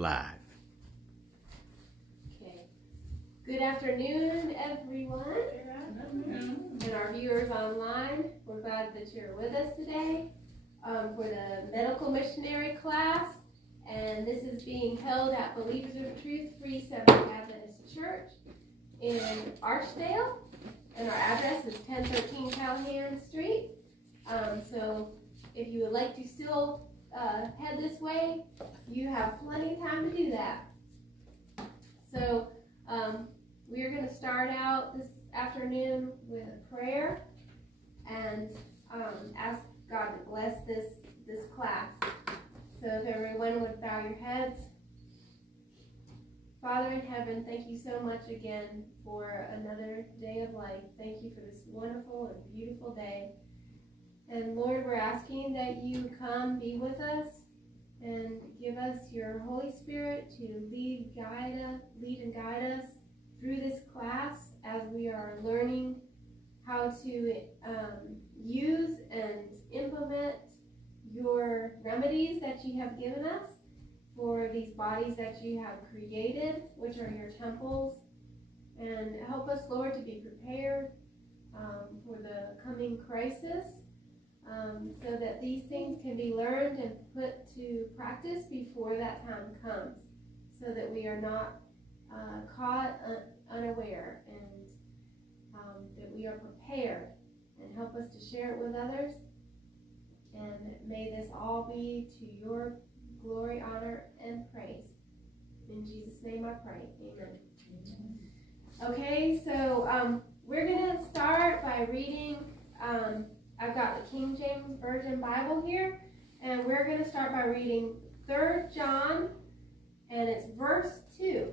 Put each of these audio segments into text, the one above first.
live. Okay. Good afternoon, everyone. And our viewers online. We're glad that you're with us today for the medical missionary class. And this is being held at Believers of Truth Free Seventh Adventist Church in Archdale. And our address is 1013 Callahan Street. So if you would like to still head this way, you have plenty of time to do that. So we are going to start out this afternoon with a prayer and ask God to bless this class. So if everyone would bow your heads. Father in heaven, thank you so much again for another day of life. Thank you for this wonderful and beautiful day. And Lord, we're asking that you come be with us and give us your Holy Spirit to lead and guide us through this class as we are learning how to use and implement your remedies that you have given us for these bodies that you have created, which are your temples. And help us, Lord, to be prepared for the coming crisis so that these things can be learned and put to practice before that time comes, so that we are not caught unaware, and that we are prepared, and help us to share it with others. And may this all be to your glory, honor, and praise. In Jesus' name I pray. Amen. Okay, so we're going to start by reading, I've got the King James Version Bible here, and we're going to start by reading 3 John, and it's verse 2.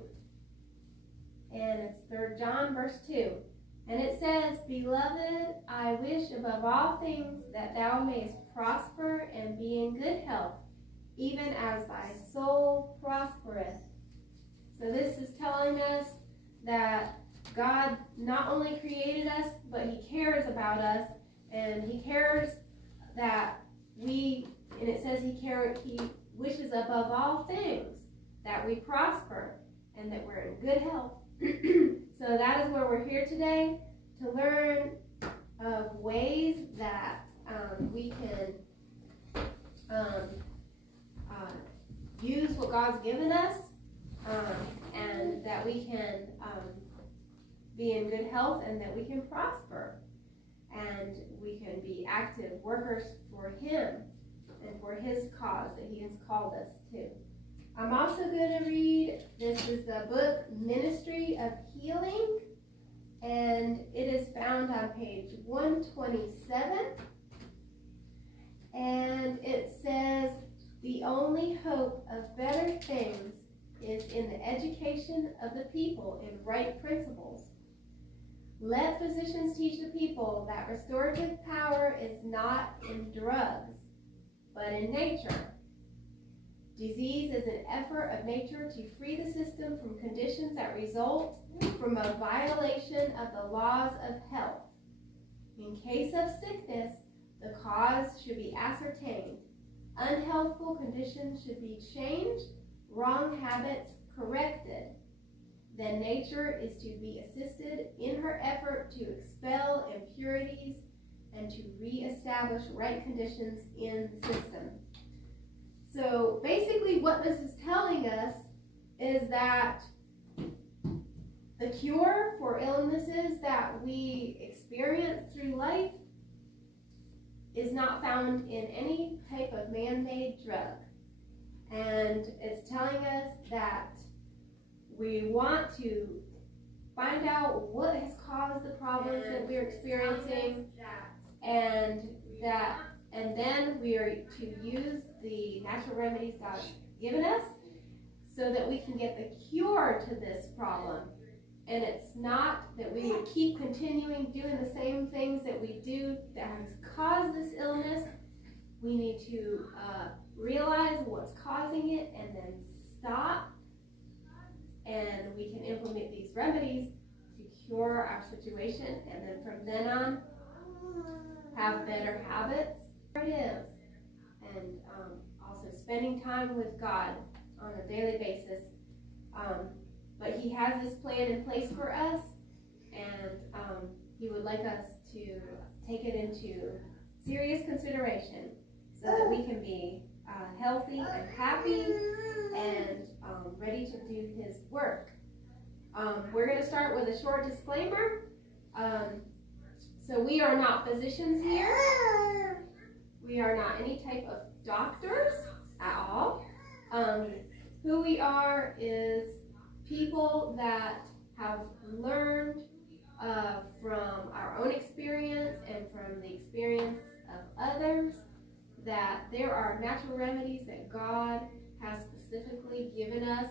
And it's 3 John verse 2. And it says, "Beloved, I wish above all things that thou mayest prosper and be in good health, even as thy soul prospereth." So this is telling us that God not only created us, but he cares about us, and he cares that and it says he wishes above all things that we prosper and that we're in good health. So that is where we're here today, to learn of ways that we can use what God's given us, and that we can be in good health, and that we can prosper, and we can be active workers for him and for his cause that he has called us to. I'm also going to read, this is the book Ministry of Healing, and it is found on page 127, and it says, "The only hope of better things is in the education of the people in right principles. Let physicians teach the people that restorative power is not in drugs, but in nature. Disease is an effort of nature to free the system from conditions that result from a violation of the laws of health. In case of sickness, the cause should be ascertained. Unhealthful conditions should be changed, wrong habits corrected. Then nature is to be assisted in her effort to expel impurities and to reestablish right conditions in the system." So basically what this is telling us is that the cure for illnesses that we experience through life is not found in any type of man-made drug. And it's telling us that we want to find out what has caused the problems that we're experiencing, and then we are to use the natural remedies God's given us so that we can get the cure to this problem. And it's not that we would keep continuing doing the same things that we do that has caused this illness. We need to realize what's causing it and then stop. And we can implement these remedies to cure our situation. And then from then on, have better habits. It is. And also spending time with God on a daily basis. But he has this plan in place for us, and he would like us to take it into serious consideration so that we can be healthy and happy and ready to do his work. We're going to start with a short disclaimer. So we are not physicians here. We are not any type of doctors at all. Who we are is people that have learned from our own experience and from the experience of others that there are natural remedies that God has specifically given us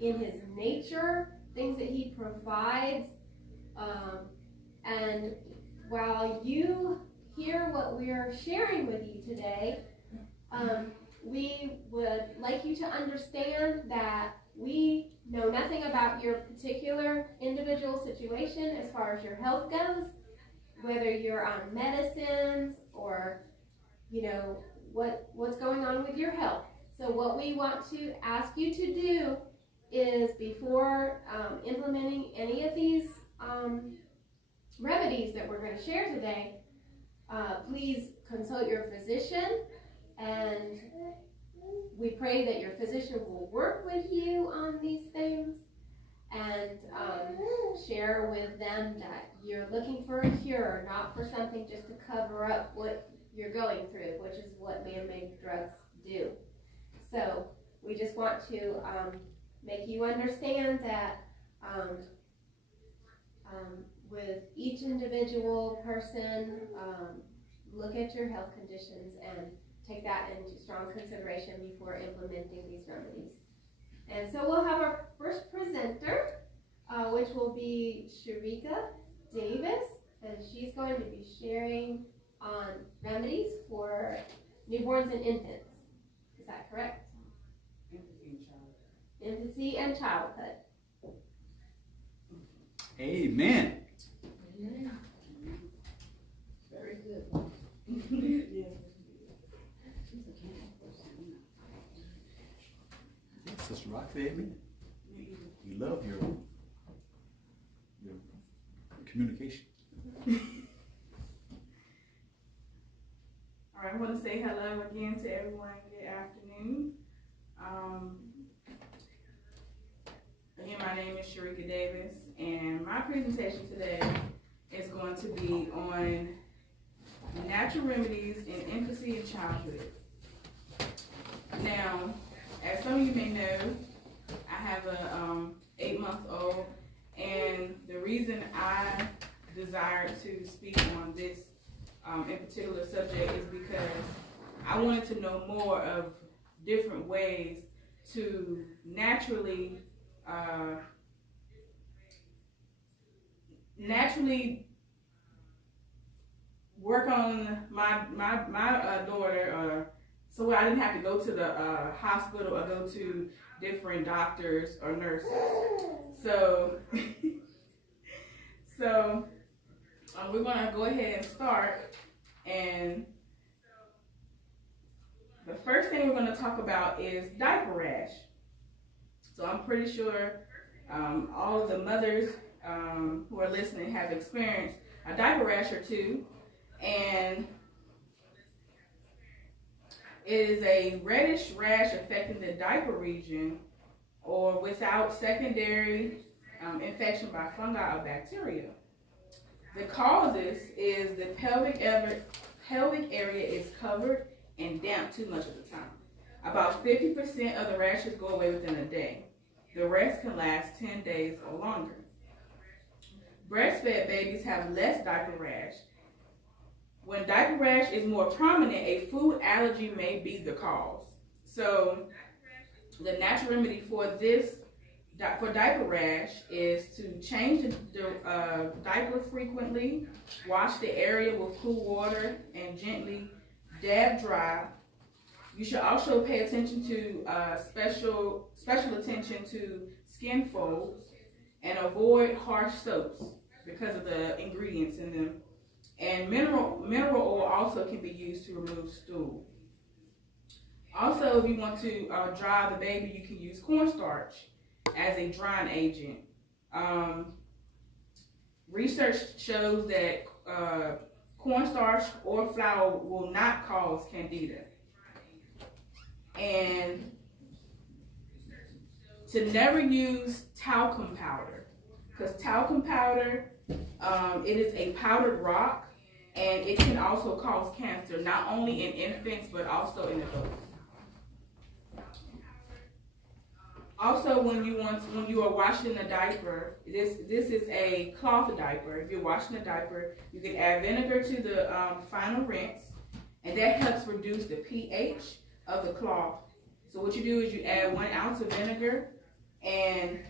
in his nature, things that he provides. And while you hear what we are sharing with you today, we would like you to understand that we know nothing about your particular individual situation as far as your health goes, whether you're on medicines or, you know, what's going on with your health. So what we want to ask you to do is, before implementing any of these remedies that we're going to share today, please consult your physician, and we pray that your physician will work with you on these things and share with them that you're looking for a cure, not for something just to cover up what you're going through, which is what man-made drugs do. So we just want to make you understand that with each individual person, look at your health conditions and take that into strong consideration before implementing these remedies. And so we'll have our first presenter, which will be Sharika Davis, and she's going to be sharing on remedies for newborns and infants. Is that correct? Infancy and childhood. Amen. Amen. Very good. Sister Roxy, amen. We love your communication. All right, I want to say hello again to everyone. Good afternoon. Again, my name is Sharika Davis, and my presentation today is going to be on natural remedies in infancy and childhood. Now, as some of you may know, I have a 8-month-old, and the reason I desired to speak on this in particular subject is because I wanted to know more of different ways to naturally work on my daughter, so I didn't have to go to the hospital or go to different doctors or nurses. So, we're going to go ahead and start. And the first thing we're going to talk about is diaper rash. So I'm pretty sure all of the mothers who are listening have experienced a diaper rash or two. And it is a reddish rash affecting the diaper region or without secondary infection by fungi or bacteria. The causes is the pelvic area is covered and damp too much of the time. About 50% of the rashes go away within a day. The rest can last 10 days or longer. Breastfed babies have less diaper rash. When diaper rash is more prominent, a food allergy may be the cause. So the natural remedy for diaper rash is to change the diaper frequently, wash the area with cool water, and gently dab dry. You should also pay attention to special attention to skin folds and avoid harsh soaps because of the ingredients in them. And mineral oil also can be used to remove stool. Also, if you want to dry the baby, you can use cornstarch as a drying agent. Research shows that cornstarch or flour will not cause candida. And to never use talcum powder, because talcum powder, it is a powdered rock, and it can also cause cancer, not only in infants, but also in adults. Also, when you are washing a diaper, this is a cloth diaper. If you're washing a diaper, you can add vinegar to the final rinse, and that helps reduce the pH of the cloth. So what you do is you add 1 ounce of vinegar and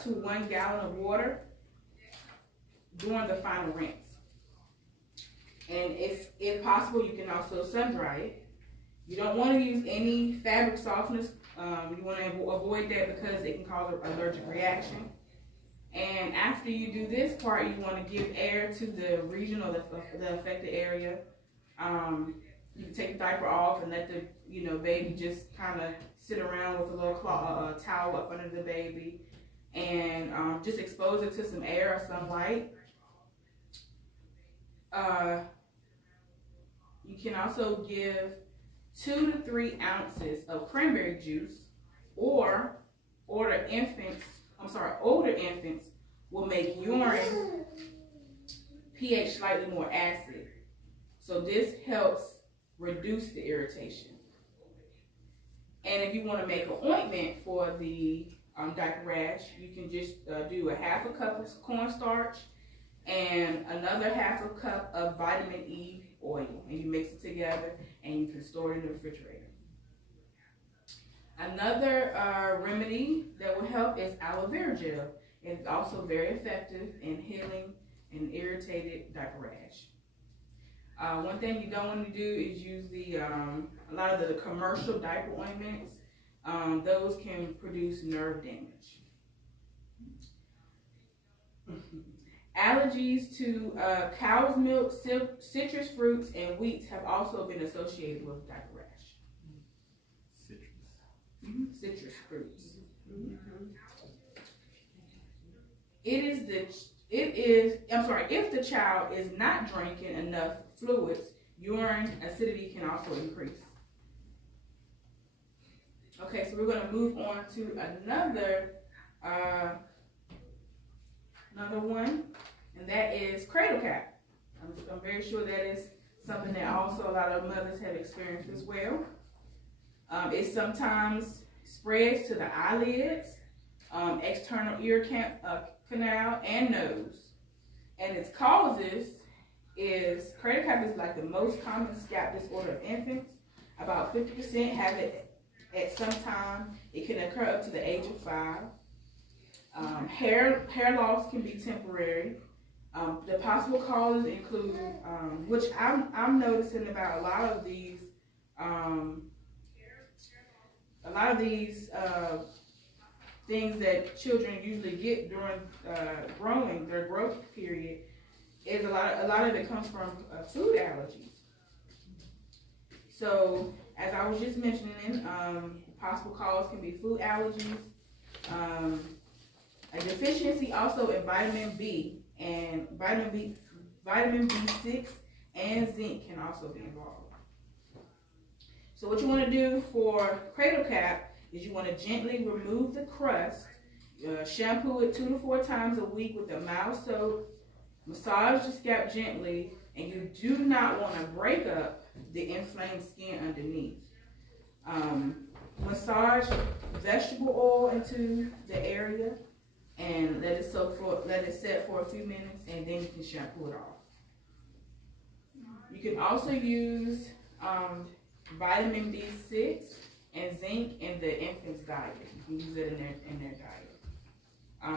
to 1 gallon of water during the final rinse. And if possible, you can also sun dry it. You don't want to use any fabric softeners. You want to avoid that because it can cause an allergic reaction. And after you do this part, you want to give air to the region or the affected area. You can take the diaper off and let the baby just kind of sit around with a little towel up under the baby, and just expose it to some air or sunlight. You can also give 2 to 3 ounces of cranberry juice, or older infants will make urine pH slightly more acid. So this helps reduce the irritation. And if you want to make an ointment for the diaper rash, you can just do a 1/2 cup of cornstarch and another 1/2 cup of vitamin E oil, and you mix it together and you can store it in the refrigerator. Another remedy that will help is aloe vera gel. It's also very effective in healing an irritated diaper rash. One thing you don't want to do is use a lot of the commercial diaper ointments. Those can produce nerve damage. Allergies to cow's milk, citrus fruits, and wheat have also been associated with diaper rash. Citrus fruits. If the child is not drinking enough fluids, urine acidity can also increase. Okay, so we're going to move on to another one, and that is cradle cap. I'm very sure that is something that also a lot of mothers have experienced as well. It sometimes spreads to the eyelids, external ear canal, and nose. And its causes is, cradle cap is like the most common scalp disorder of infants. About 50% have it at some time. It can occur up to the age of 5. Hair loss can be temporary. The possible causes include, which I'm noticing about a lot of these things that children usually get during their growth period, is a lot of it comes from food allergies. So, as I was just mentioning, possible cause can be food allergies. A deficiency also in vitamin B, and vitamin B6 and zinc can also be involved. So what you want to do for cradle cap is you want to gently remove the crust, shampoo it 2 to 4 times a week with a mild soap, massage the scalp gently, and you do not want to break up the inflamed skin underneath. Massage vegetable oil into the area and let it set for a few minutes, and then you can shampoo it off. You can also use vitamin B6 and zinc in the infant's diet. You can use it in their diet. I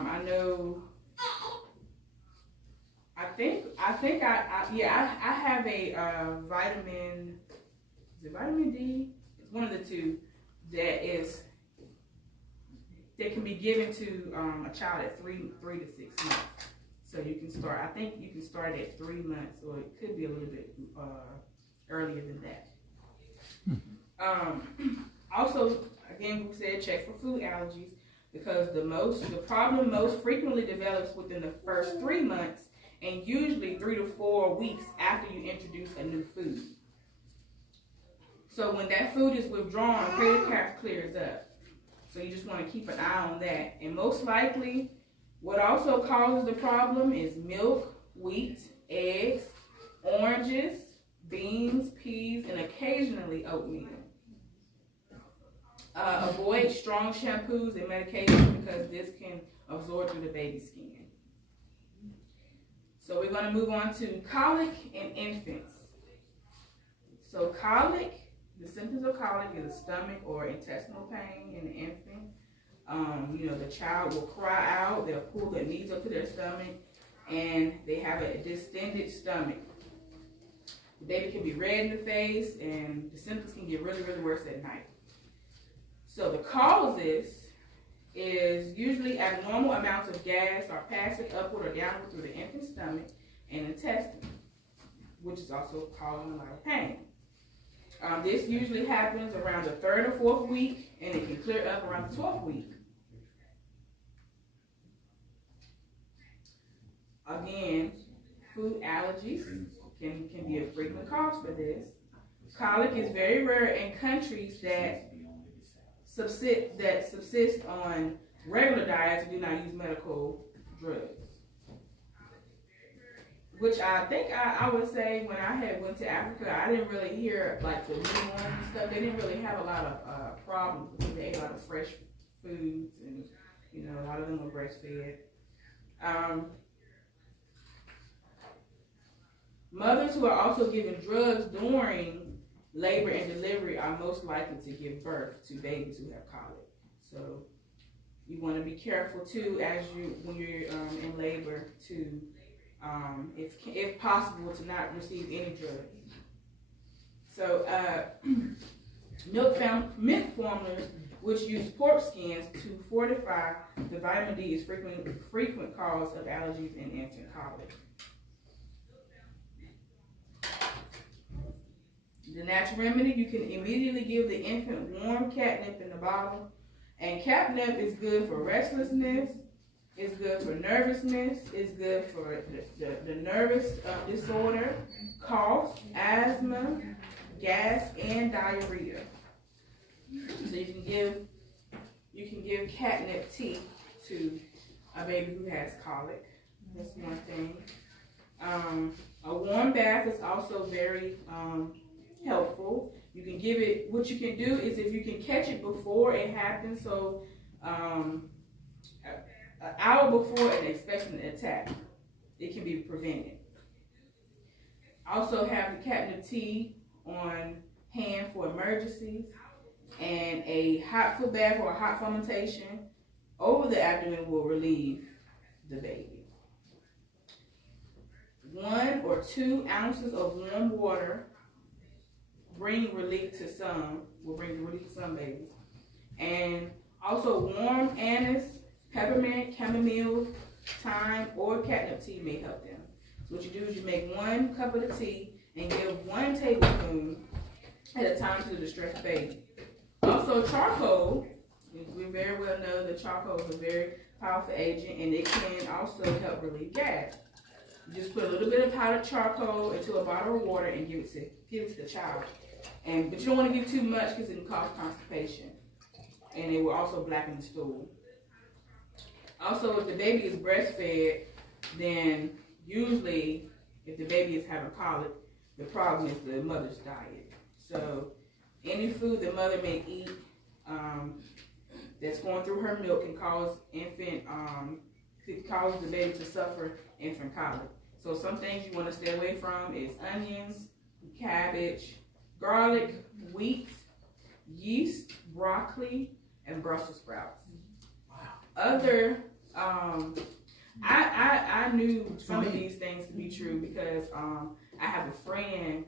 have a vitamin. Is it vitamin D? It's one of the two that can be given to a child at 3 to 6 months. So you can start. I think you can start at 3 months, or it could be a little bit earlier than that. Also, again, we said check for food allergies because the problem most frequently develops within the first 3 months and usually 3 to 4 weeks after you introduce a new food. So when that food is withdrawn, crater calf clears up. So you just want to keep an eye on that. And most likely, what also causes the problem is milk, wheat, eggs, oranges, beans, peas, and occasionally oatmeal. Avoid strong shampoos and medications because this can absorb through the baby's skin. So we're going to move on to colic in infants. So colic, the symptoms of colic is stomach or intestinal pain in the infant. The child will cry out, they'll pull their knees up to their stomach, and they have a distended stomach. The baby can be red in the face, and the symptoms can get really, really worse at night. So the causes is usually abnormal amounts of gas are passing upward or downward through the infant's stomach and intestine, which is also causing a lot of pain. This usually happens around the 3rd or 4th week, and it can clear up around the 12th week. Again, food allergies can be a frequent cause for this. Colic is very rare in countries that subsist on regular diets and do not use medical drugs. Which I think I would say when I had went to Africa, I didn't really hear like the newborns and stuff. They didn't really have a lot of problems because they ate a lot of fresh foods and a lot of them were breastfed. Mothers who are also given drugs during labor and delivery are most likely to give birth to babies who have colic. So you want to be careful too when you're in labor to, if possible, to not receive any drugs. So milk formulas, which use pork skins to fortify the vitamin D, is frequent cause of allergies in infant colic. The natural remedy, you can immediately give the infant warm catnip in the bottle. And catnip is good for restlessness, it's good for nervousness, it's good for the nervous disorder, cough, asthma, gas, and diarrhea. So you can give catnip tea to a baby who has colic. That's one thing. A warm bath is also very helpful. You can give it, what you can do is if you can catch it before it happens, so an hour before an expectant attack, it can be prevented. Also have the catnip tea on hand for emergencies, and a hot foot bath or a hot fermentation over the abdomen will relieve the baby. 1 or 2 ounces of warm water will bring relief to some babies. And also warm anise, peppermint, chamomile, thyme, or catnip tea may help them. So what you do is you make 1 cup of the tea and give 1 tablespoon at a time to the distressed baby. Also charcoal, we very well know that charcoal is a very powerful agent, and it can also help relieve gas. You just put a little bit of powdered charcoal into a bottle of water and give it to the child. But you don't want to give too much because it can cause constipation, and it will also blacken the stool. Also, if the baby is breastfed, then usually if the baby is having colic, the problem is the mother's diet. So any food the mother may eat that's going through her milk can cause the baby to suffer infant colic. So some things you want to stay away from is onions, cabbage, garlic, wheat, yeast, broccoli, and Brussels sprouts. Other, I knew some of these things to be true because I have a friend,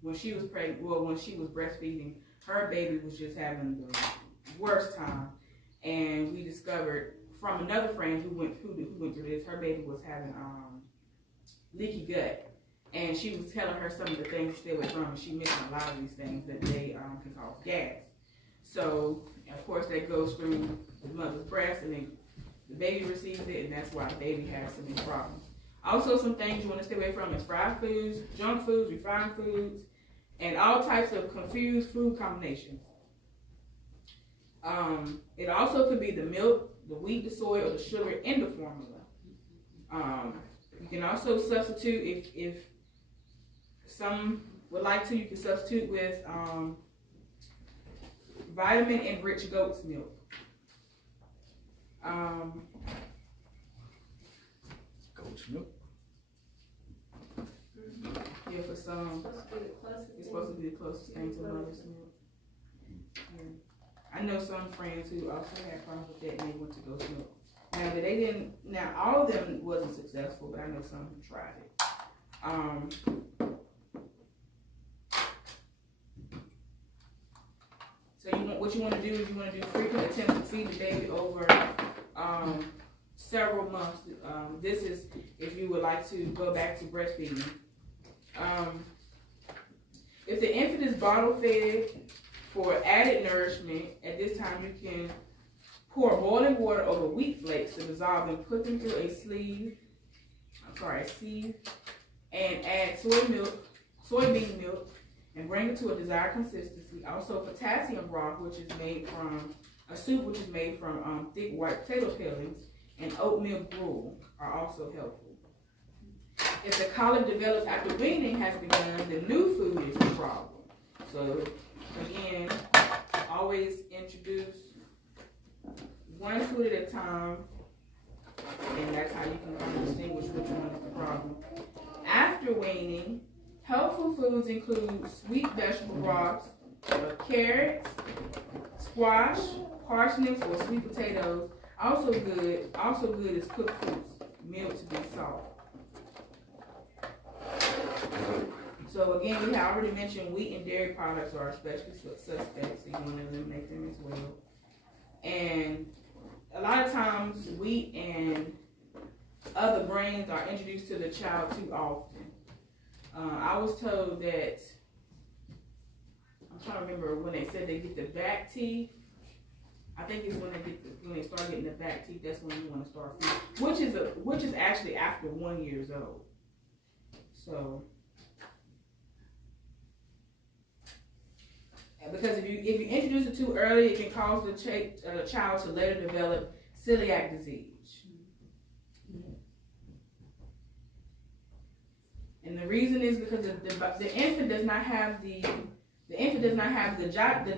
when she was pregnant, when she was breastfeeding, her baby was just having the worst time, and we discovered from another friend who went through this, her baby was having leaky gut, and she was telling her some of the things to stay away from, and she mentioned a lot of these things that they can cause gas. So, of course, that goes through the mother's breast, and then the baby receives it, and that's why the baby has some of these problems. Also, some things you want to stay away from is fried foods, junk foods, refined foods, and all types of confused food combinations. It also could be the milk, the wheat, the soy, or the sugar in the formula. You can also substitute, if some would like to, you can substitute with vitamin-enriched goat's milk. Goat's milk? Yeah, for some, it's supposed to be the closest thing to mother's milk. Yeah. I know some friends who also had problems with that and they went to goat's milk. Now, but they didn't. Now, all of them wasn't successful, but I know some who tried it. So what you want to do is you want to do frequent attempts to feed the baby over several months. This is if you would like to go back to breastfeeding. If the infant is bottle fed for added nourishment, at this time you can pour boiling water over wheat flakes to dissolve and put them through a sieve, and add soybean milk, and bring it to a desired consistency. Also, potassium broth, which is made from a soup, which is made from thick white potato peelings, and oatmeal gruel are also helpful. If the colic develops after weaning has begun, the new food is the problem. So, again, always introduce one food at a time, and that's how you can kind of distinguish which one is the problem. After weaning, helpful foods include sweet vegetable broths, carrots, squash, parsnips, or sweet potatoes. Also good is cooked fruits, milled to be salt. So again, we have already mentioned wheat and dairy products are especially suspect, so you want to eliminate them as well. And a lot of times, wheat and other grains are introduced to the child too often. I was told that, I'm trying to remember when they said they get the back teeth. I think it's when they start getting the back teeth. That's when you want to start feeding, which is actually after 1 year old. So, because if you introduce it too early, it can cause the child to later develop celiac disease. And the reason is because the infant does not have the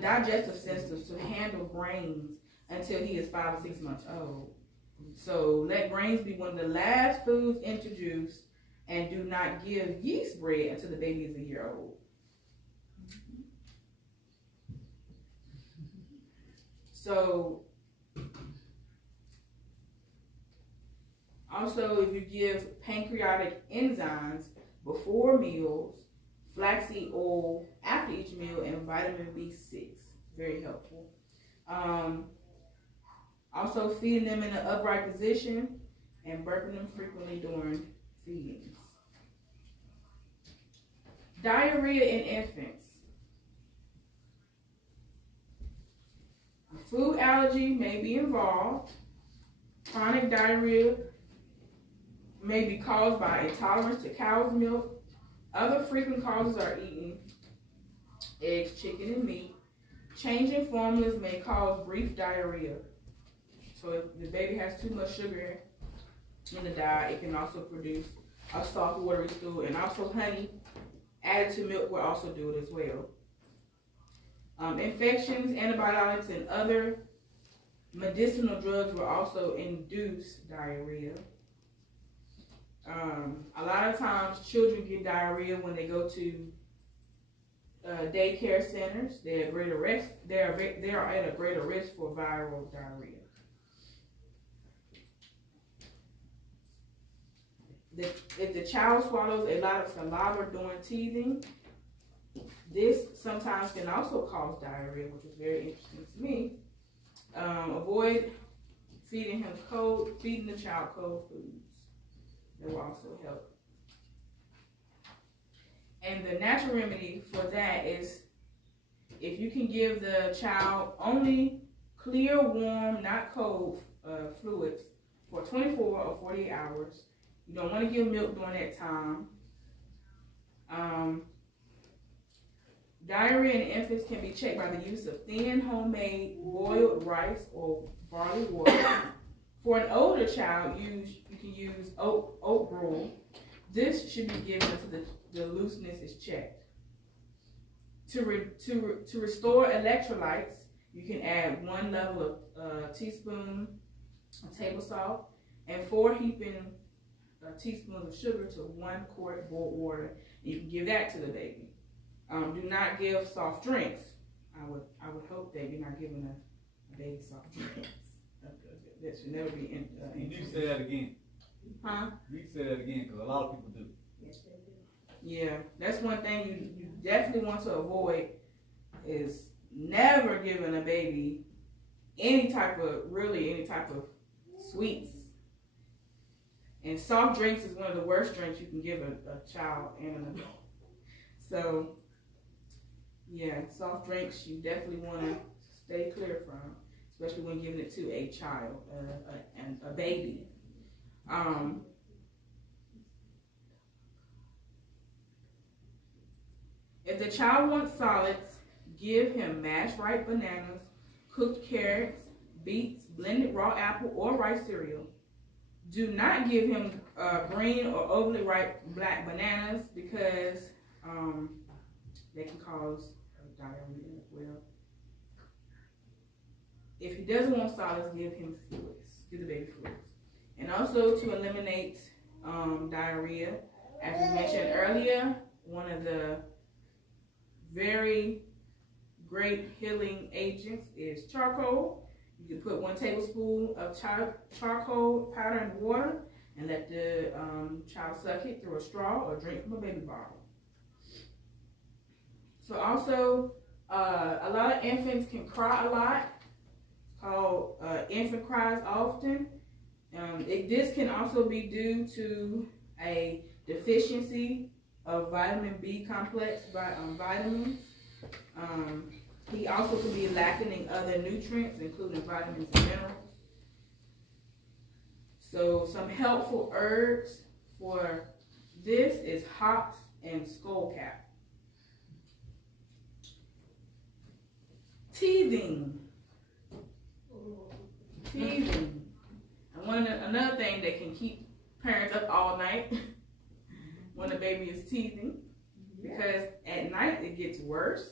digestive systems to handle grains until he is 5 or 6 months old. So let grains be one of the last foods introduced, and do not give yeast bread until the baby is 1 year old. So also, if you give pancreatic enzymes before meals, flaxseed oil after each meal, and vitamin B6, very helpful. Also, feeding them in an upright position and burping them frequently during feedings. Diarrhea in infants. A food allergy may be involved. Chronic diarrhea may be caused by intolerance to cow's milk. Other frequent causes are eating eggs, chicken, and meat. Changing formulas may cause brief diarrhea. So if the baby has too much sugar in the diet, it can also produce a soft, watery stool. And also honey added to milk will also do it as well. Infections, antibiotics, and other medicinal drugs will also induce diarrhea. A lot of times children get diarrhea when they go to daycare centers. They are at a greater risk for viral diarrhea. If the child swallows a lot of saliva during teething, this sometimes can also cause diarrhea, which is very interesting to me. Avoid feeding the child cold foods. That will also help. And the natural remedy for that is if you can give the child only clear, warm, not cold fluids for 24 or 48 hours. You don't want to give milk during that time. Diarrhea in infants can be checked by the use of thin, homemade boiled rice or barley water. For an older child, you can use oat gruel. This should be given until the looseness is checked. To restore electrolytes, you can add 1 level of teaspoon of table salt and 4 heaping teaspoons of sugar to 1 quart boiled water. And you can give that to the baby. Do not give soft drinks. I would hope that you're not giving a baby soft drinks. That should never be in. You need to say that again. Huh? You need to say that again because a lot of people do. Yes, they do. Yeah, that's one thing you definitely want to avoid is never giving a baby any type of sweets. And soft drinks is one of the worst drinks you can give a child and an adult. So, yeah, soft drinks you definitely want to stay clear from, especially when giving it to a child and a baby. If the child wants solids, give him mashed ripe bananas, cooked carrots, beets, blended raw apple or rice cereal. Do not give him green or overly ripe black bananas because they can cause diarrhea as well. If he doesn't want solids, give him fluids. Give the baby fluids. And also to eliminate diarrhea, as we mentioned earlier, one of the very great healing agents is charcoal. You can put 1 tablespoon of charcoal powder in water and let the child suck it through a straw or drink from a baby bottle. So also, a lot of infants can cry a lot. It's called infant cries often. This can also be due to a deficiency of vitamin B complex vitamins. He also could be lacking in other nutrients, including vitamins and minerals. So some helpful herbs for this is hops and skullcap. Teething. And another thing that can keep parents up all night when the baby is teething, because at night it gets worse.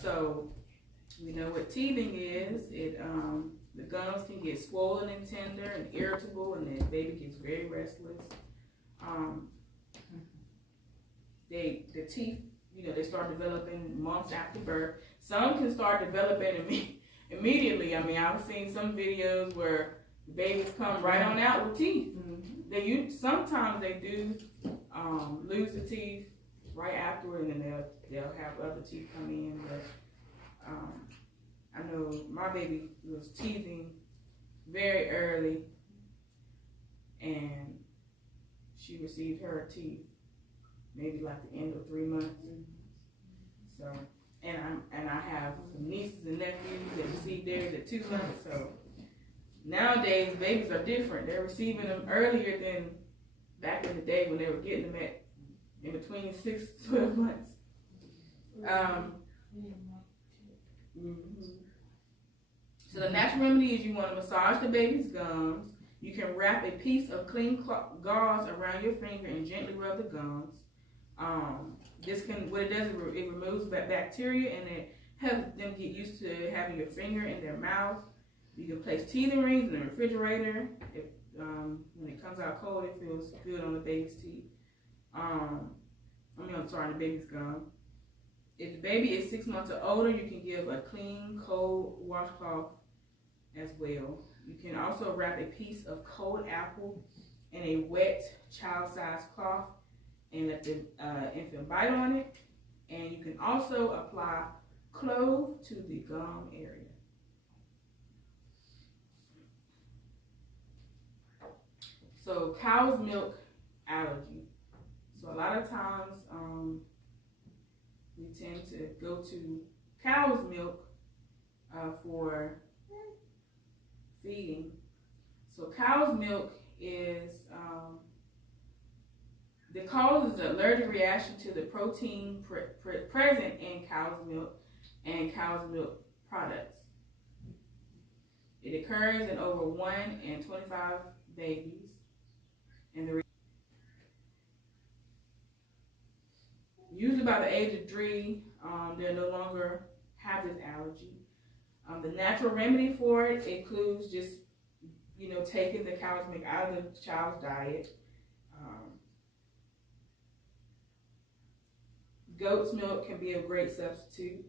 So we know what teething is. The gums can get swollen and tender and irritable, and the baby gets very restless. The teeth, they start developing months after birth. Some can start developing immediately. I mean, I've seen some videos where the babies come right on out with teeth. Sometimes they do lose the teeth right afterward, and then they'll have other teeth come in. But I know my baby was teething very early, and she received her teeth maybe like the end of 3 months. So, and I have some nieces and nephews that received theirs at 2 months. So nowadays babies are different. They're receiving them earlier than back in the day when they were getting them at in between 6 to 12 months. So the natural remedy is you want to massage the baby's gums. You can wrap a piece of clean gauze around your finger and gently rub the gums. What it does is it removes bacteria and it helps them get used to having your finger in their mouth. You can place teething rings in the refrigerator. When it comes out cold, it feels good on the baby's teeth. The baby's gum. If the baby is 6 months or older, you can give a clean, cold washcloth as well. You can also wrap a piece of cold apple in a wet child-sized cloth and let the infant bite on it. And you can also apply clove to the gum area. So cow's milk allergy. So a lot of times we tend to go to cow's milk for feeding. So cow's milk is the cause is an allergic reaction to the protein present in cow's milk and cow's milk products. It occurs in over 1 in 25 babies, and usually by the age of 3, they no longer have this allergy. The natural remedy for it includes just, taking the cow's milk out of the child's diet. Goat's milk can be a great substitute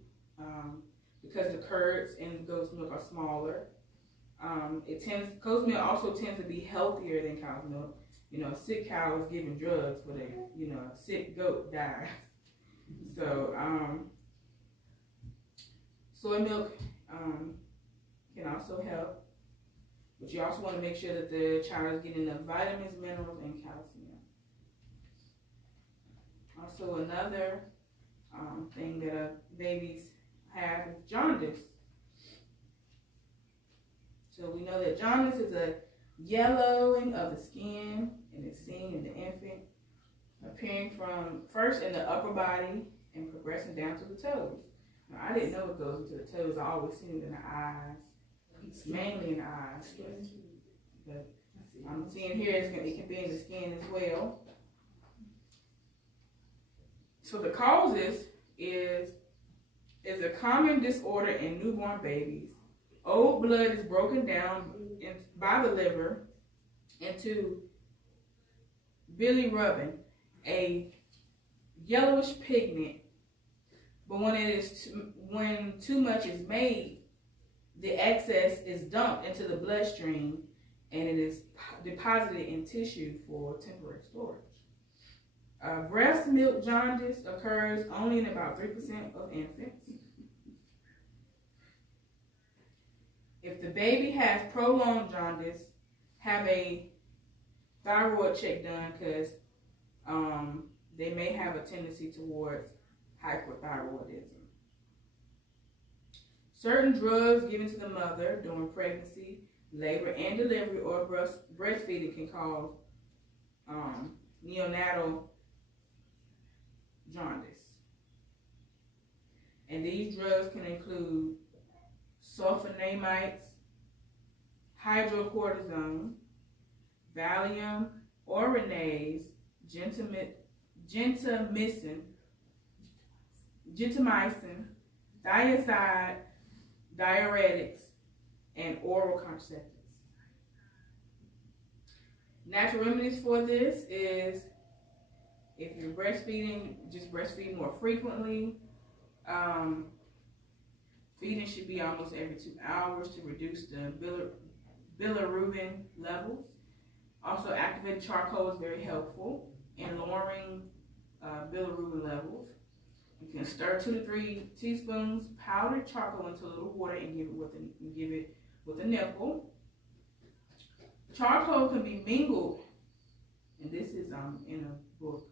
because the curds in goat's milk are smaller. Goat's milk also tends to be healthier than cow's milk. A sick cow is given drugs, but a sick goat dies. So soy milk can also help, but you also want to make sure that the child is getting enough vitamins, minerals, and calcium. Also, another thing that babies have is jaundice. So we know that jaundice is a yellowing of the skin, and it's seen in the infant, appearing from first in the upper body and progressing down to the toes. Now, I didn't know it goes into the toes. I always seen it in the eyes, mainly in the eyes. But I'm seeing here it can be in the skin as well. So the causes is a common disorder in newborn babies. Old blood is broken down by the liver into bilirubin, a yellowish pigment. But when too much is made, the excess is dumped into the bloodstream, and it is deposited in tissue for temporary storage. Breast milk jaundice occurs only in about 3% of infants. If the baby has prolonged jaundice, have a thyroid check done, because they may have a tendency towards hypothyroidism. Certain drugs given to the mother during pregnancy, labor and delivery, or breastfeeding can cause neonatal jaundice. And these drugs can include sulfonamides, hydrocortisone, Valium, Oronase, gentamicin, thiazide, diuretics, and oral contraceptives. Natural remedies for this is, if you're breastfeeding, just breastfeed more frequently. Feeding should be almost every 2 hours to reduce the bilirubin levels. Also, activated charcoal is very helpful in lowering bilirubin levels. You can stir 2 to 3 teaspoons powdered charcoal into a little water and give it with a nipple. Charcoal can be mingled, and this is in a book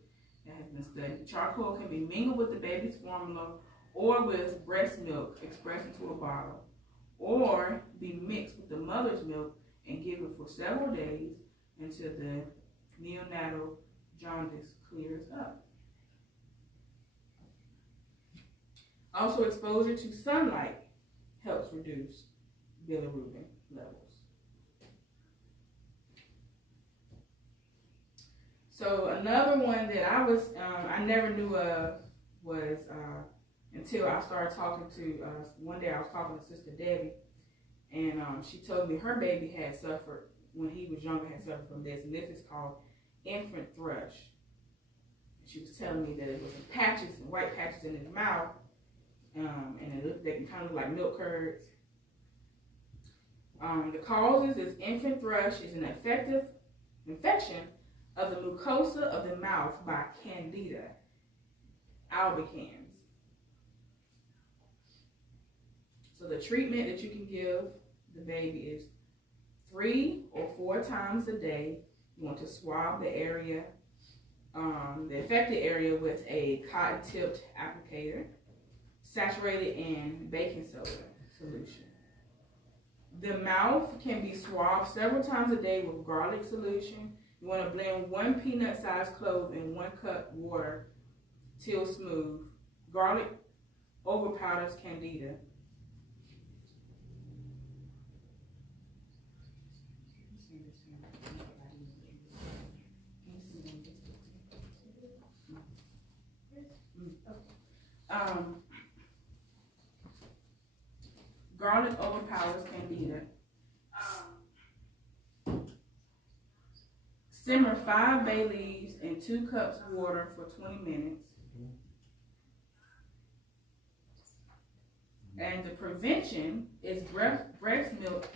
that has been studied. Charcoal can be mingled with the baby's formula or with breast milk expressed into a bottle, or be mixed with the mother's milk and given for several days until the neonatal jaundice clears up. Also, exposure to sunlight helps reduce bilirubin levels. So another one that I never knew of was until I started talking to, one day I was talking to Sister Debbie, and she told me her baby had suffered, when he was younger, had suffered from this, and this is called infant thrush. She was telling me that it was some patches, white patches in his mouth, and they can kind of look like milk curds. The causes is infant thrush is an effective infection of the mucosa of the mouth by Candida albicans. So the treatment that you can give the baby is 3 or 4 times a day. You want to swab the area the affected area with a cotton-tipped applicator saturated in baking soda solution. The mouth can be swabbed several times a day with garlic solution. You want to blend 1 peanut-sized clove in 1 cup water till smooth. Garlic overpowers candida. Garlic overpowers candida. Simmer 5 bay leaves in 2 cups water for 20 minutes. And the prevention is breast milk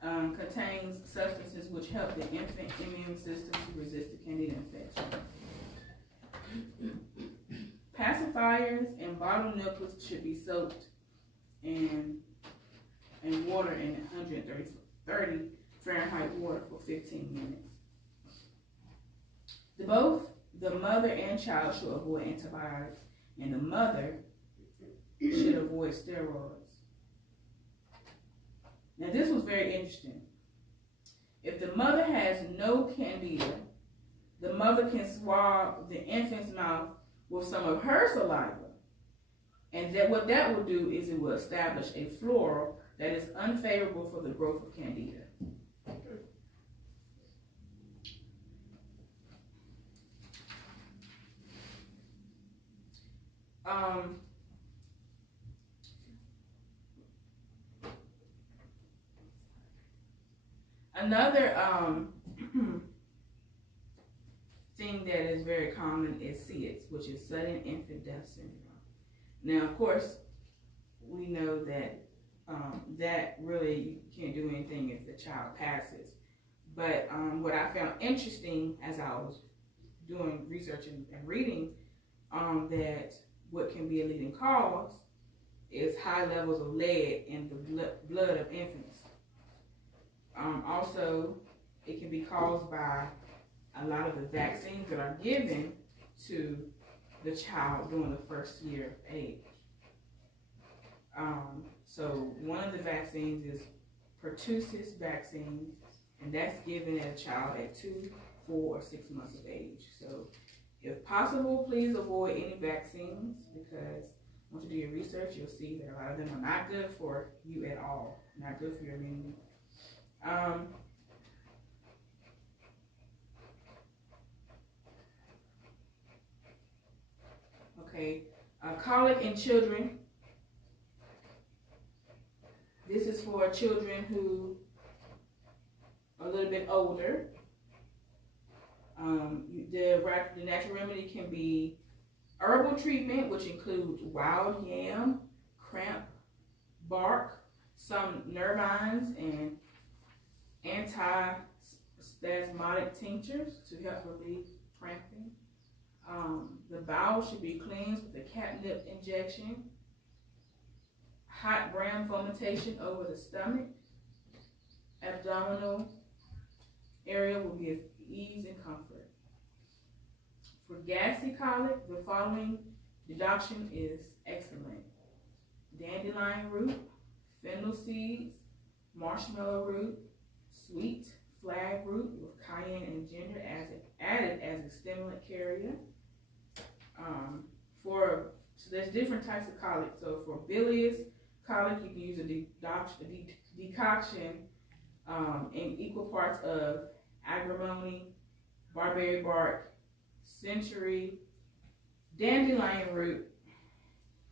contains substances which help the infant immune system to resist the candida infection. Pacifiers and bottled liquids should be soaked in water in 130 Fahrenheit water for 15 minutes. Both the mother and child should avoid antibiotics, and the mother should avoid steroids. Now this was very interesting. If the mother has no candida, the mother can swab the infant's mouth with some of her saliva. And that what that will do is it will establish a flora that is unfavorable for the growth of candida. Another thing that is very common is SIDS, which is sudden infant death syndrome. Now, of course, we know that that really you can't do anything if the child passes. But what I found interesting as I was doing research and reading, that what can be a leading cause is high levels of lead in the blood of infants. Also, it can be caused by a lot of the vaccines that are given to the child during the first year of age. So one of the vaccines is pertussis vaccine, and that's given at a child at 2, 4, or 6 months of age. So if possible, please avoid any vaccines, because once you do your research, you'll see that a lot of them are not good for you at all, not good for your immunity. Colic in children. This is for children who are a little bit older. The natural remedy can be herbal treatment, which includes wild yam, cramp bark, some nervines, and anti-spasmodic tinctures to help relieve cramping. The bowel should be cleansed with a catnip injection. Hot brown fomentation over the stomach. Abdominal area will give ease and comfort. For gassy colic, the following decoction is excellent: dandelion root, fennel seeds, marshmallow root, sweet flag root with cayenne and ginger added as a stimulant carrier. So there's different types of colic. So for bilious colic, you can use a decoction in equal parts of agrimony, barberry bark, century, dandelion root,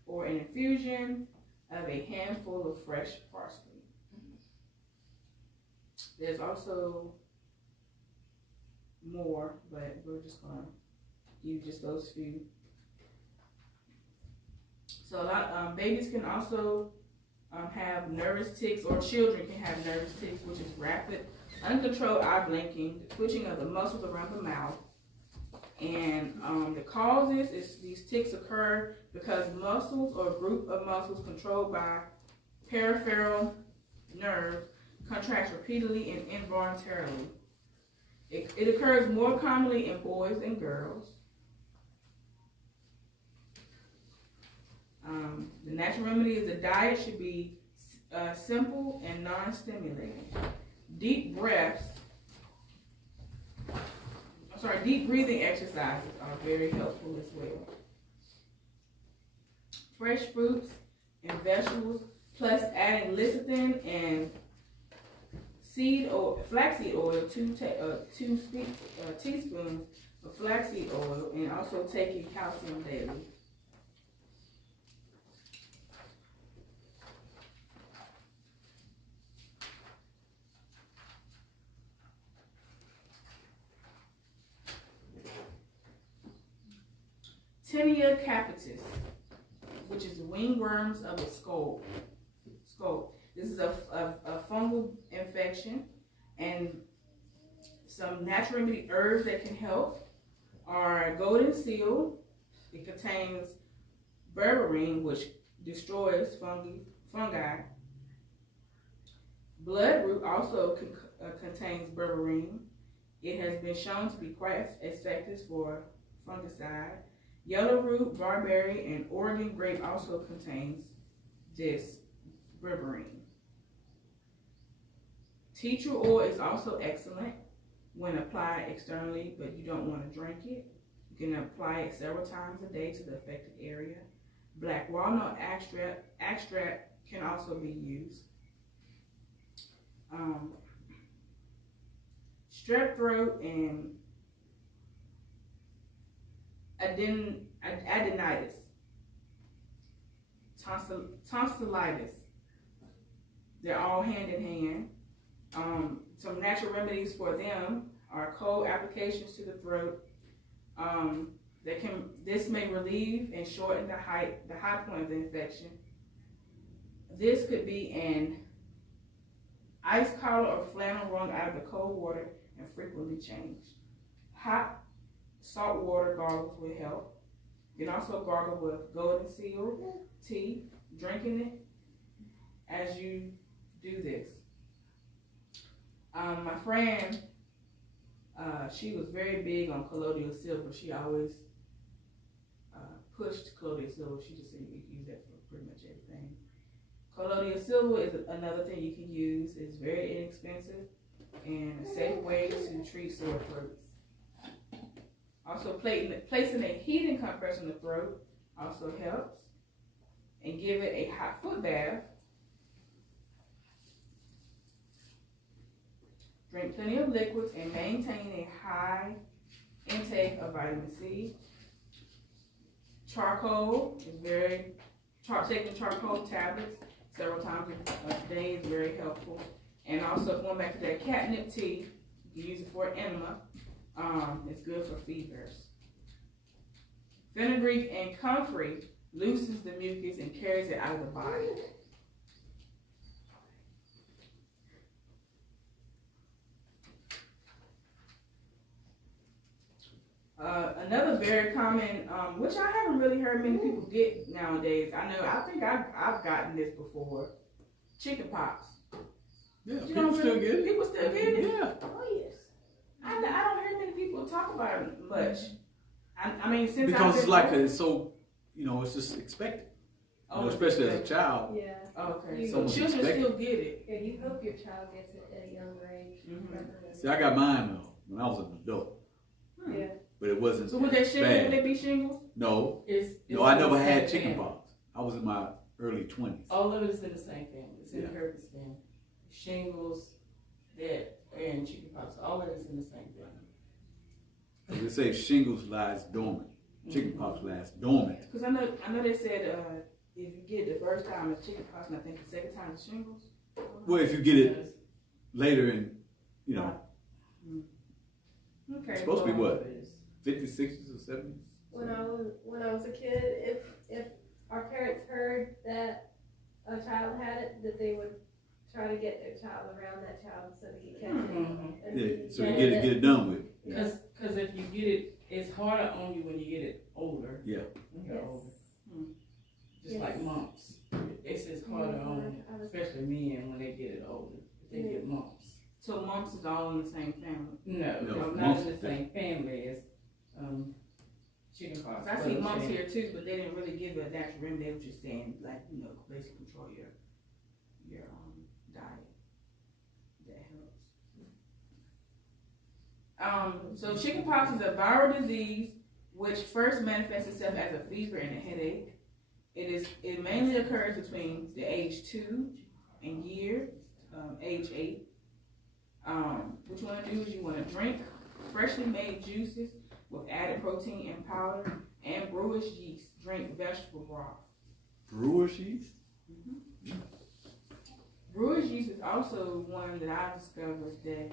or an infusion of a handful of fresh parsley. There's also more, but we're just going to use just those few. So a lot babies can also have nervous tics, or children can have nervous tics, which is rapid, uncontrolled eye blinking, the twitching of the muscles around the mouth. And the causes is these tics occur because muscles or group of muscles controlled by peripheral nerves contracts repeatedly and involuntarily. It occurs more commonly in boys and girls. The natural remedy is the diet should be simple and non-stimulating. Deep breathing exercises are very helpful as well. Fresh fruits and vegetables, plus adding lecithin and flaxseed oil, two teaspoons of flaxseed oil, and also taking calcium daily. Tinea capitis, which is wingworms of the skull. This is a fungal infection, and some natural remedy herbs that can help are golden seal. It contains berberine, which destroys fungi. Bloodroot also contains berberine. It has been shown to be quite effective for fungicide. Yellowroot, barberry, and Oregon grape also contains this berberine. Tea tree oil is also excellent when applied externally, but you don't want to drink it. You can apply it several times a day to the affected area. Black walnut extract can also be used. Strep throat and adenitis, tonsillitis. They're all hand in hand. Some natural remedies for them are cold applications to the throat. This may relieve and shorten the high point of the infection. This could be an ice collar or flannel wrung out of the cold water and frequently changed. Hot salt water gargles will help. You can also gargle with golden seal tea, drinking it as you do this. My friend, she was very big on colloidal silver. She always pushed colloidal silver. She just said you could use that for pretty much everything. Colloidal silver is another thing you can use. It's very inexpensive and a safe way to treat sore throats. Also, placing a heating compress in the throat also helps. And give it a hot foot bath. Drink plenty of liquids and maintain a high intake of vitamin C. Charcoal is taking charcoal tablets several times a day is very helpful. And also going back to that catnip tea, you can use it for enema. It's good for fevers. Fenugreek and comfrey loosens the mucus and carries it out of the body. Another very common, which I haven't really heard many people get nowadays. I think I've gotten this before. Chicken pox. Yeah, people still get it. People still get it? Yeah. Oh, yes. I don't hear many people talk about it much. I mean, since Because it's like it's so, it's just expected. Especially as a child. Yeah. Okay. So So children expected. still get it. Yeah, you hope your child gets it at a younger age. Mhm. See, I got mine when I was an adult, Yeah. but it wasn't. So would they shingles? bad. Would they be shingles? No, It's I in never the had same chicken family. pox. I was in my early 20s. All of it is in the same family. It's in Yeah. the herpes family. Shingles, and chickenpox, all of it is in the same family. As they say, shingles lies dormant. Chickenpox lies dormant. Because I know they said if you get it the first time it's chicken pox, and I think the second time it's shingles. Well, if you get it later in, Okay. it's supposed to be All what? of it is. 50s, 60s, or 70s? When I was a kid, if our parents heard that a child had it, that they would try to get their child around that child so they could catch it. Mhm. And Yeah, so you get it done with. Yeah. Cause if you get it, it's harder on you when you get it older. Yeah. When you're Yes. older. Just Yes. like mumps. It's just harder on, I was- especially men when they get it older. If they get mumps. So mumps is all in the same family. No, No, not mumps- in the same family as chickenpox. 'Cause I see mumps here too, but they didn't really give a natural remedy. They were just saying, like, basically control your diet. That helps. So chickenpox is a viral disease which first manifests itself as a fever and a headache. It mainly occurs between the age 2 and age 8. What you want to do is you want to drink freshly made juices with added protein and powder and brewer's yeast. Drink vegetable broth. Brewer's yeast? Brewer's yeast is also one that I discovered that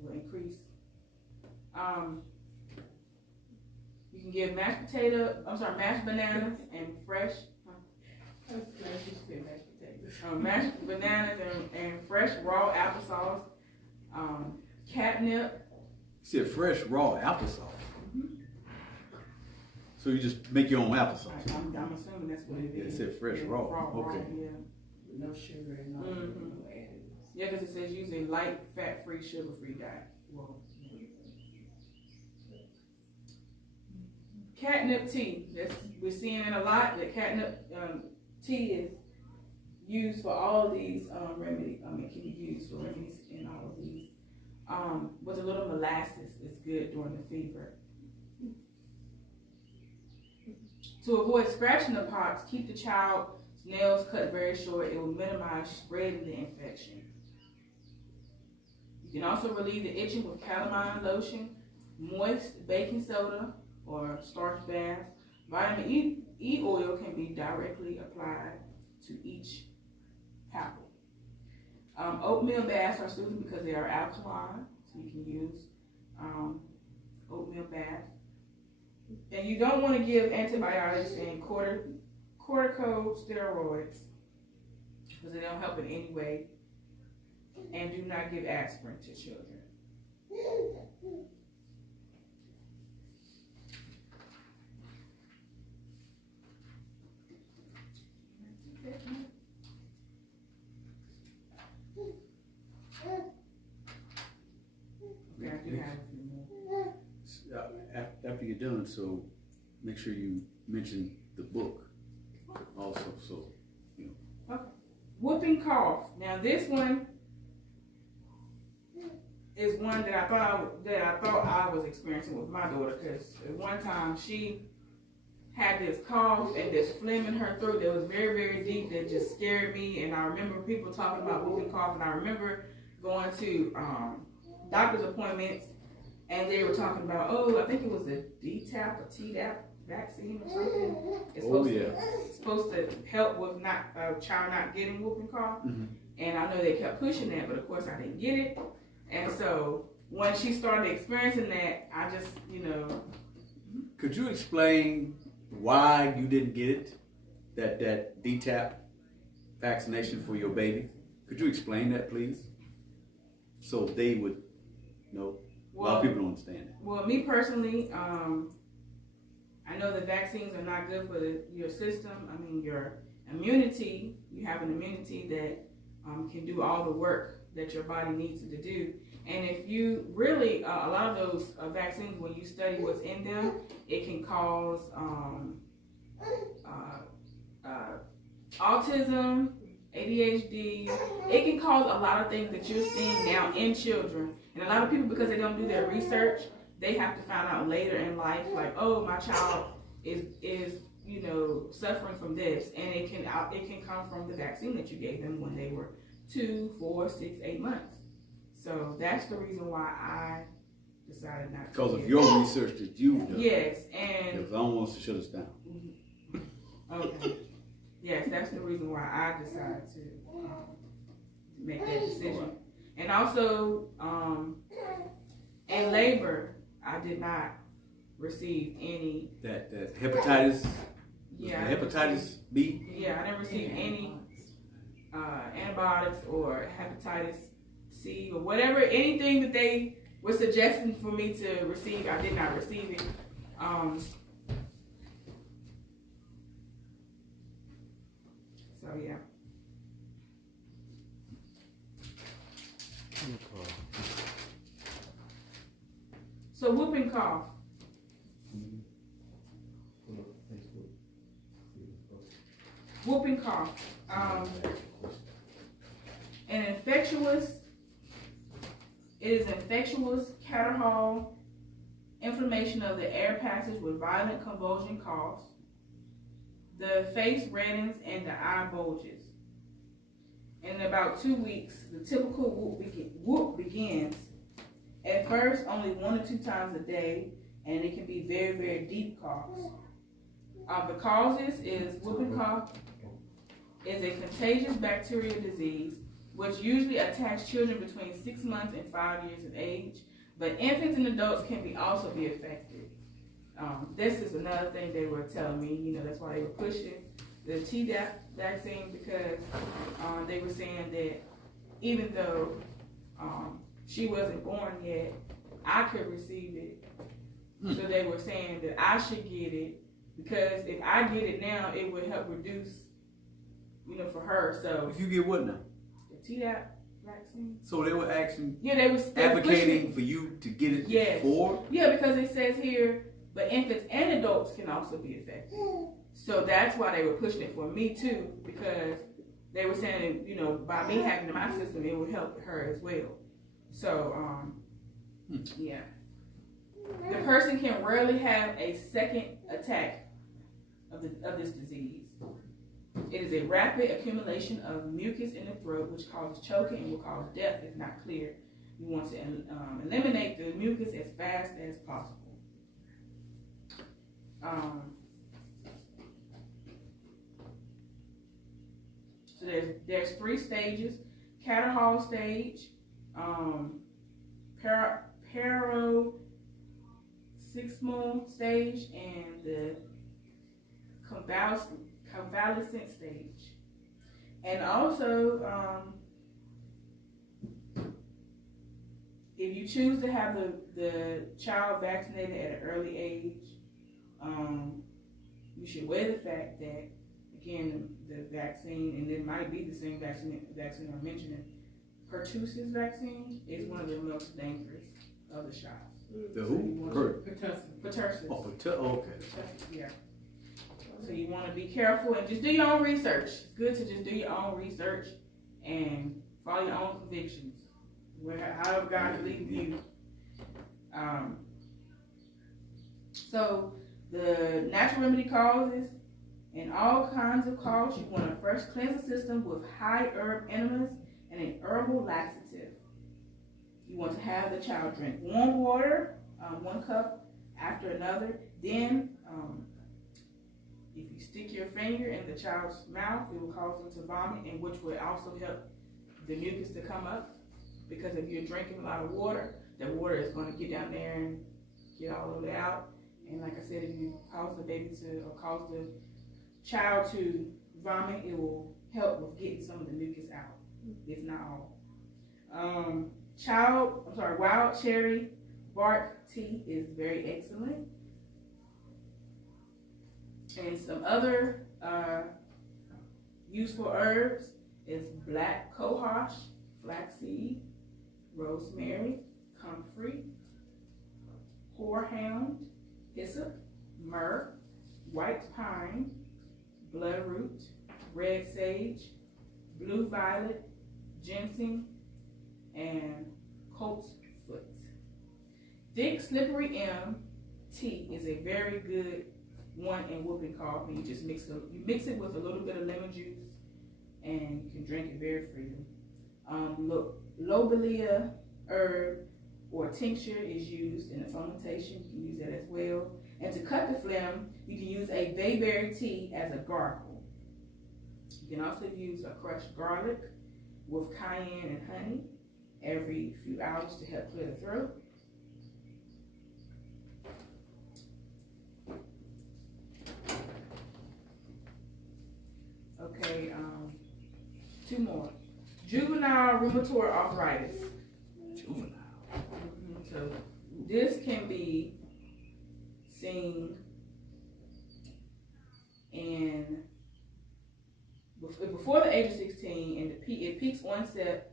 will increase. You can give mashed bananas and fresh. Mashed bananas and fresh raw applesauce. Catnip. You said fresh raw applesauce. So you just make your own applesauce. I'm assuming that's what it is. It said fresh raw. Okay. Yeah. No sugar and no additives. Yeah, because it says using light, fat-free, sugar-free diet. Well, catnip tea. We're seeing it a lot. The catnip tea is used for all of these remedies. It can be used for remedies in all of these. With a little molasses, it's good during the fever. To avoid scratching the pox, keep the child's nails cut very short. It will minimize spreading the infection. You can also relieve the itching with calamine lotion, moist baking soda, or starch baths. Vitamin E oil can be directly applied to each palpable. Oatmeal baths are soothing because they are alkaline, so you can use oatmeal baths. And you don't want to give antibiotics and corticosteroids because they don't help in any way. And do not give aspirin to children. Yeah, I do have a few more. After you're done, so make sure you mention the book also. So Whooping cough. Now this one is one that I thought I was experiencing with my daughter, because at one time she had this cough and this phlegm in her throat that was very, very deep that just scared me. And I remember people talking about whooping cough, and I remember going to doctor's appointments, and they were talking about, I think it was the DTaP or Tdap vaccine or something. It's supposed to help with a child not getting whooping cough. Mm-hmm. And I know they kept pushing that, but of course I didn't get it. And so when she started experiencing that, I just, Could you explain why you didn't get it? That DTaP vaccination for your baby? Could you explain that, please? So they would know. A lot of people don't understand it. Well, me personally, I know that vaccines are not good for your system. I mean, your immunity, you have an immunity that can do all the work that your body needs it to do. And if you really, a lot of those vaccines, when you study what's in them, it can cause autism, ADHD. It can cause a lot of things that you're seeing now in children. And a lot of people, because they don't do their research, they have to find out later in life, like, my child is suffering from this, and it can come from the vaccine that you gave them when they were 2, 4, 6, 8 months. So that's the reason why I decided not to. Because of your research that you've done. Yes, and Because I don't want us to shut us down. okay. Yes, that's the reason why I decided to make that decision. And also, in labor, I did not receive any. That hepatitis. Yeah. Hepatitis B. Yeah, I didn't receive any antibiotics or hepatitis C or whatever, anything that they were suggesting for me to receive. I did not receive it. So yeah. So whooping cough. Whooping cough. It is infectious catarrhal inflammation of the air passage with violent convulsion coughs. The face reddens and the eye bulges. In about 2 weeks, the typical whoop begins. At first, only 1 or 2 times a day, and it can be very, very deep coughs. The causes is whooping cough is a contagious bacterial disease which usually attacks children between 6 months and 5 years of age, but infants and adults can also be affected. This is another thing they were telling me, that's why they were pushing the Tdap vaccine, because they were saying that even though she wasn't born yet, I could receive it. So they were saying that I should get it, because if I get it now, it would help reduce, for her. So If you get what now? the Tdap vaccine. So they were actually Yeah, they were advocating for you to get it Yes. before? Yeah, because it says here, but infants and adults can also be affected. So that's why they were pushing it for me too, because they were saying, by me having it in my system, it would help her as well. So, yeah. The person can rarely have a second attack of this disease. It is a rapid accumulation of mucus in the throat, which causes choking and will cause death if not cleared. You want to eliminate the mucus as fast as possible. So there's 3 stages: catarrhal stage, paroxysmal stage, and the convalescent stage. And also, if you choose to have the child vaccinated at an early age, you should weigh the fact that, again, the vaccine, and it might be the same vaccine I'm mentioning, pertussis vaccine is one of the most dangerous of the shots. The who? Pertussis. Oh, okay. Yeah. So you want to be careful and just do your own research. It's good to just do your own research and follow your own convictions, however God is leading you. So the natural remedy causes, in all kinds of coughs, you want to first cleanse the system with high herb enemas and an herbal laxative. You want to have the child drink warm water, 1 cup after another. Then, if you stick your finger in the child's mouth, it will cause them to vomit, and which will also help the mucus to come up. Because if you're drinking a lot of water, the water is going to get down there and get all of it out. And like I said, if you cause the baby to, or cause the child to vomit, it will help with getting some of the mucus out, if not all. Wild cherry bark tea is very excellent. And some other useful herbs is black cohosh, flaxseed, rosemary, comfrey, horehound, hyssop, myrrh, white pine, bloodroot, red sage, blue violet, ginseng, and colt's foot. Thick slippery elm tea is a very good one in whooping cough, and you just mix it with a little bit of lemon juice, and you can drink it very freely. Lobelia herb or tincture is used in the fermentation. You can use that as well. And to cut the phlegm, you can use a bayberry tea as a gargle. You can also use a crushed garlic with cayenne and honey every few hours to help clear the throat. Okay, 2 more. Juvenile rheumatoid arthritis. Juvenile. So this can be seen in before the age of 16, and it peaks onset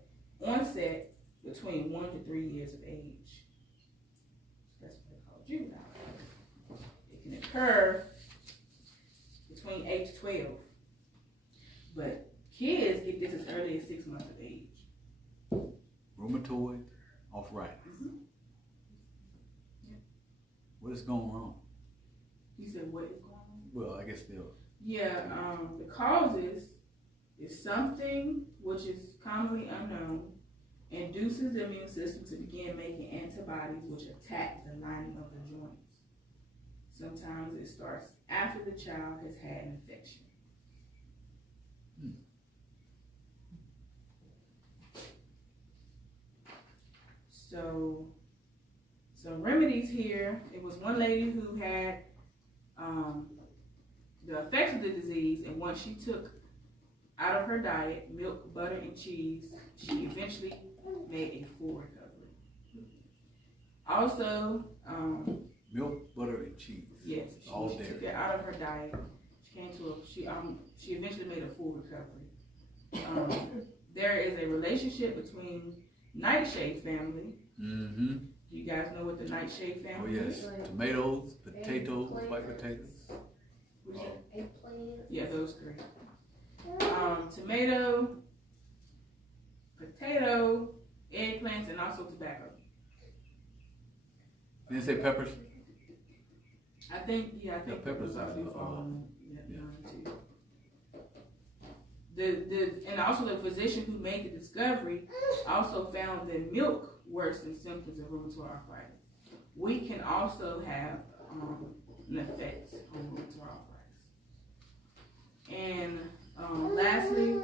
between 1 to 3 years of age. That's what they call juvenile. It can occur between 8 to 12. But kids get this as early as 6 months of age. Rheumatoid arthritis. Mm-hmm. Yeah. What is going wrong? You said what is going on? Well, I guess they'll. Yeah, the causes is something which is commonly unknown, induces the immune system to begin making antibodies which attack the lining of the joints. Sometimes it starts after the child has had an infection. So, some remedies here. It was one lady who had the effects of the disease, and once she took out of her diet milk, butter, and cheese, she eventually made a full recovery. Also, Milk, butter, and cheese. yes, All she took dairy. it out of her diet. She came to she eventually made a full recovery. There is a relationship between nightshade family. Mm-hmm. Do you guys know what the nightshade Oh, family yes. is? Tomatoes, potatoes, white potatoes. Eggplant. Yeah, those three. Tomato, potato, eggplants, and also tobacco. Didn't say peppers? I think Yeah, peppers peppers are are, too far. yeah. And also the physician who made the discovery also found that milk worsened symptoms of rheumatoid arthritis. We can also have an effect on rheumatoid arthritis. And lastly,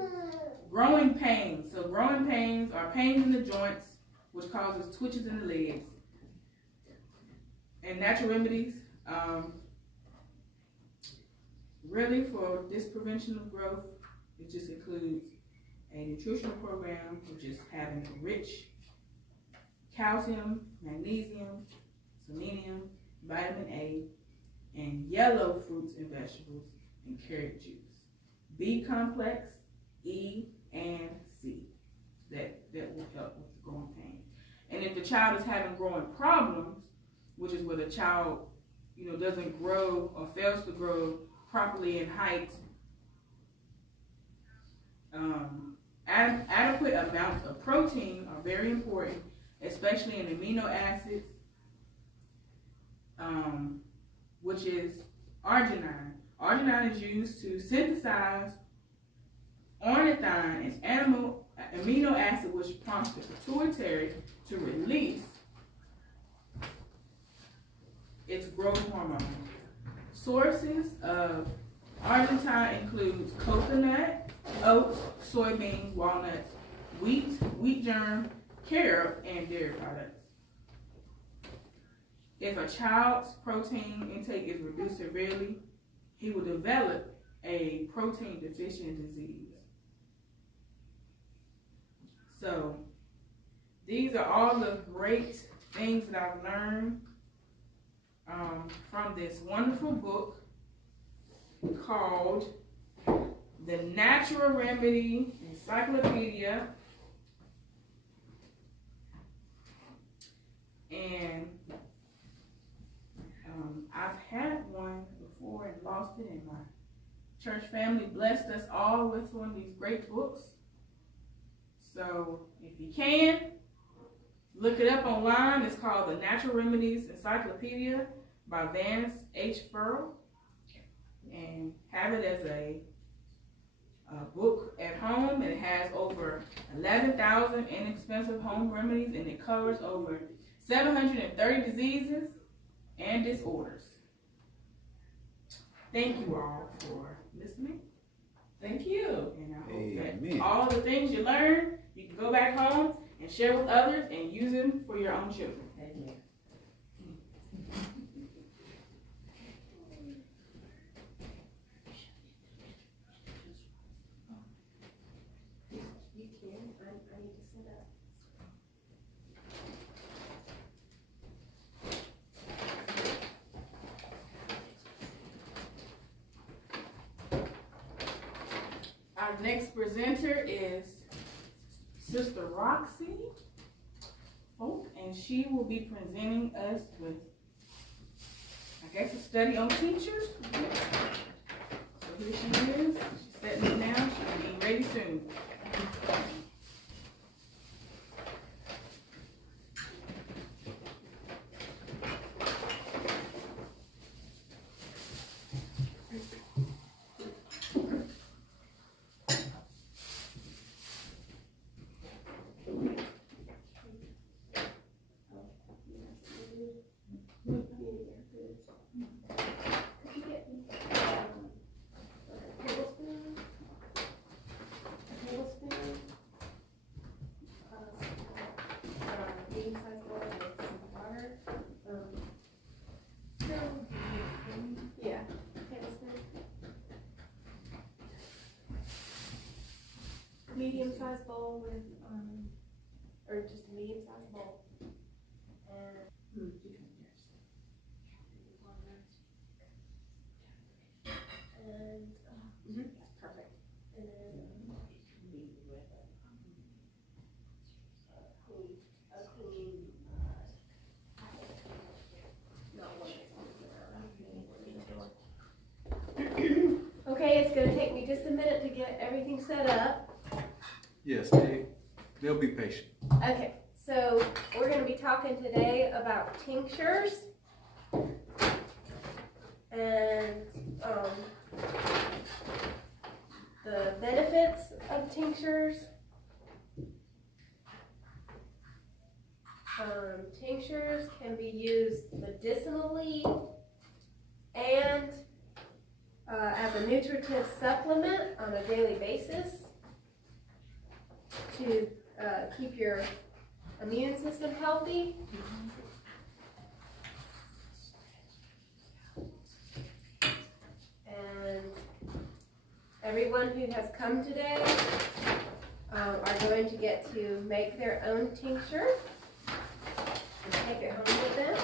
growing pains. So growing pains are pains in the joints, which causes twitches in the legs. And natural remedies, really for this prevention of growth, it just includes a nutritional program, which is having rich calcium, magnesium, selenium, vitamin A, and yellow fruits and vegetables, and carrot juice. B complex, E, and C. That will help with the growing pain. And if the child is having growing problems, which is where the child, doesn't grow or fails to grow properly in height, adequate amounts of protein are very important, especially in amino acids, which is arginine. Arginine is used to synthesize ornithine, an amino acid which prompts the pituitary to release its growth hormone. Sources of arginine includes coconut, oats, soybeans, walnuts, wheat germ, carob, and dairy products. If a child's protein intake is reduced severely, he will develop a protein deficient disease. So these are all the great things that I've learned from this wonderful book called The Natural Remedy Encyclopedia. And I've had one before and lost it, and my church family blessed us all with one of these great books. So if you can, look it up online. It's called The Natural Remedies Encyclopedia by Vance H. Furl. And have it as a book at home. It has over 11,000 inexpensive home remedies, and it covers over 730 diseases and disorders. Thank you all for listening. Thank you. And I hope Amen. that all the things you learned, you can go back home and share with others and use them for your own children. Amen. You can. I need to set up. Our next presenter is Sister Roxy. Folk, and she will be presenting us with, I guess, a study on tinctures. So here she is. She's setting it now. She'll be ready soon. Medium-sized bowl with, or just a medium-sized bowl. And, perfect. And then, a clean, not one that's okay, it's gonna take me just a minute to get everything set up. Yes, they'll be patient. Okay, so we're going to be talking today about tinctures and the benefits of tinctures. Tinctures can be used medicinally and as a nutritive supplement on a daily basis to keep your immune system healthy. And everyone who has come today are going to get to make their own tincture and take it home with them.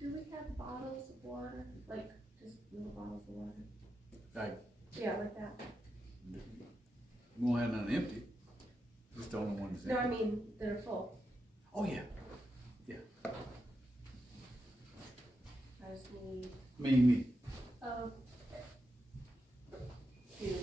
Do we have bottles of water? Like, just little bottles of water? Like, Yeah, like that. we won't have none empty. It's the only one that's No, I empty. mean, that are full. Oh, yeah. I just need, Me. two.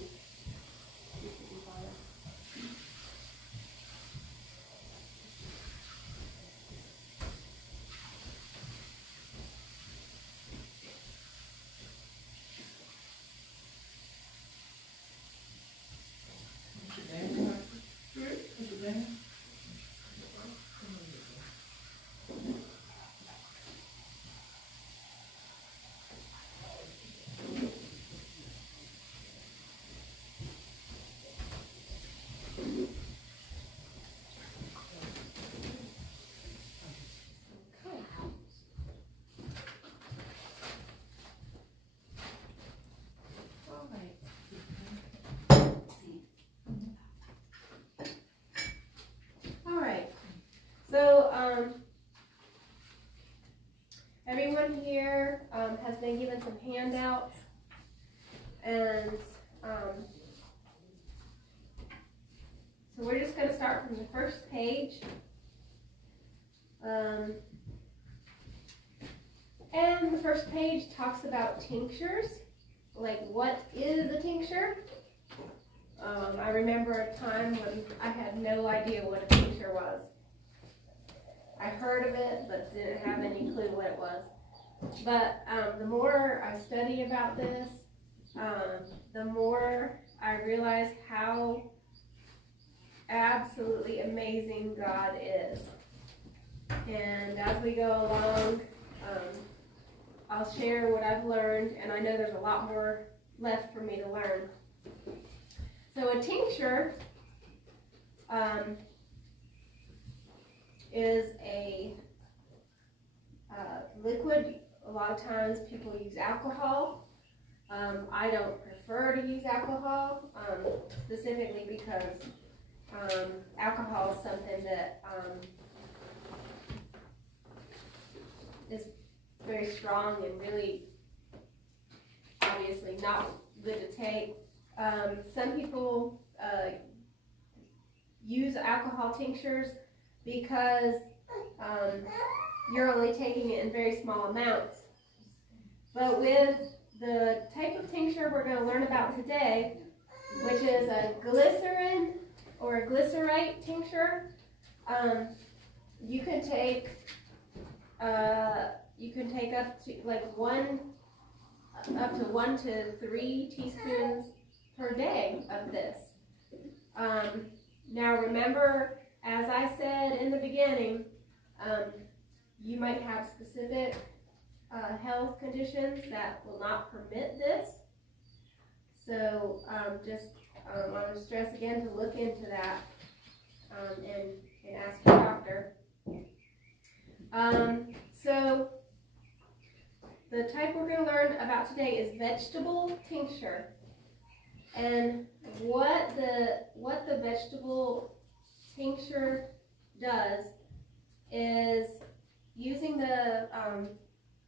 So, everyone here has been given some handouts, and so we're just going to start from the first page. And the first page talks about tinctures, like what is a tincture? I remember a time when I had no idea what a tincture was. I heard of it, but didn't have any clue what it was. But the more I study about this, the more I realize how absolutely amazing God is. And as we go along, I'll share what I've learned, and I know there's a lot more left for me to learn. So a tincture is a liquid. A lot of times people use alcohol. I don't prefer to use alcohol, specifically because alcohol is something that is very strong and really obviously not good to take. Some people use alcohol tinctures because you're only taking it in very small amounts. But with the type of tincture we're going to learn about today, which is a glycerin or a glycerite tincture, you can take up to like 1 to 3 teaspoons per day of this. Now remember, as I said in the beginning, you might have specific health conditions that will not permit this. So I want to stress again to look into that and ask your doctor. So the type we're going to learn about today is vegetable tincture. And what the vegetable tincture does is using the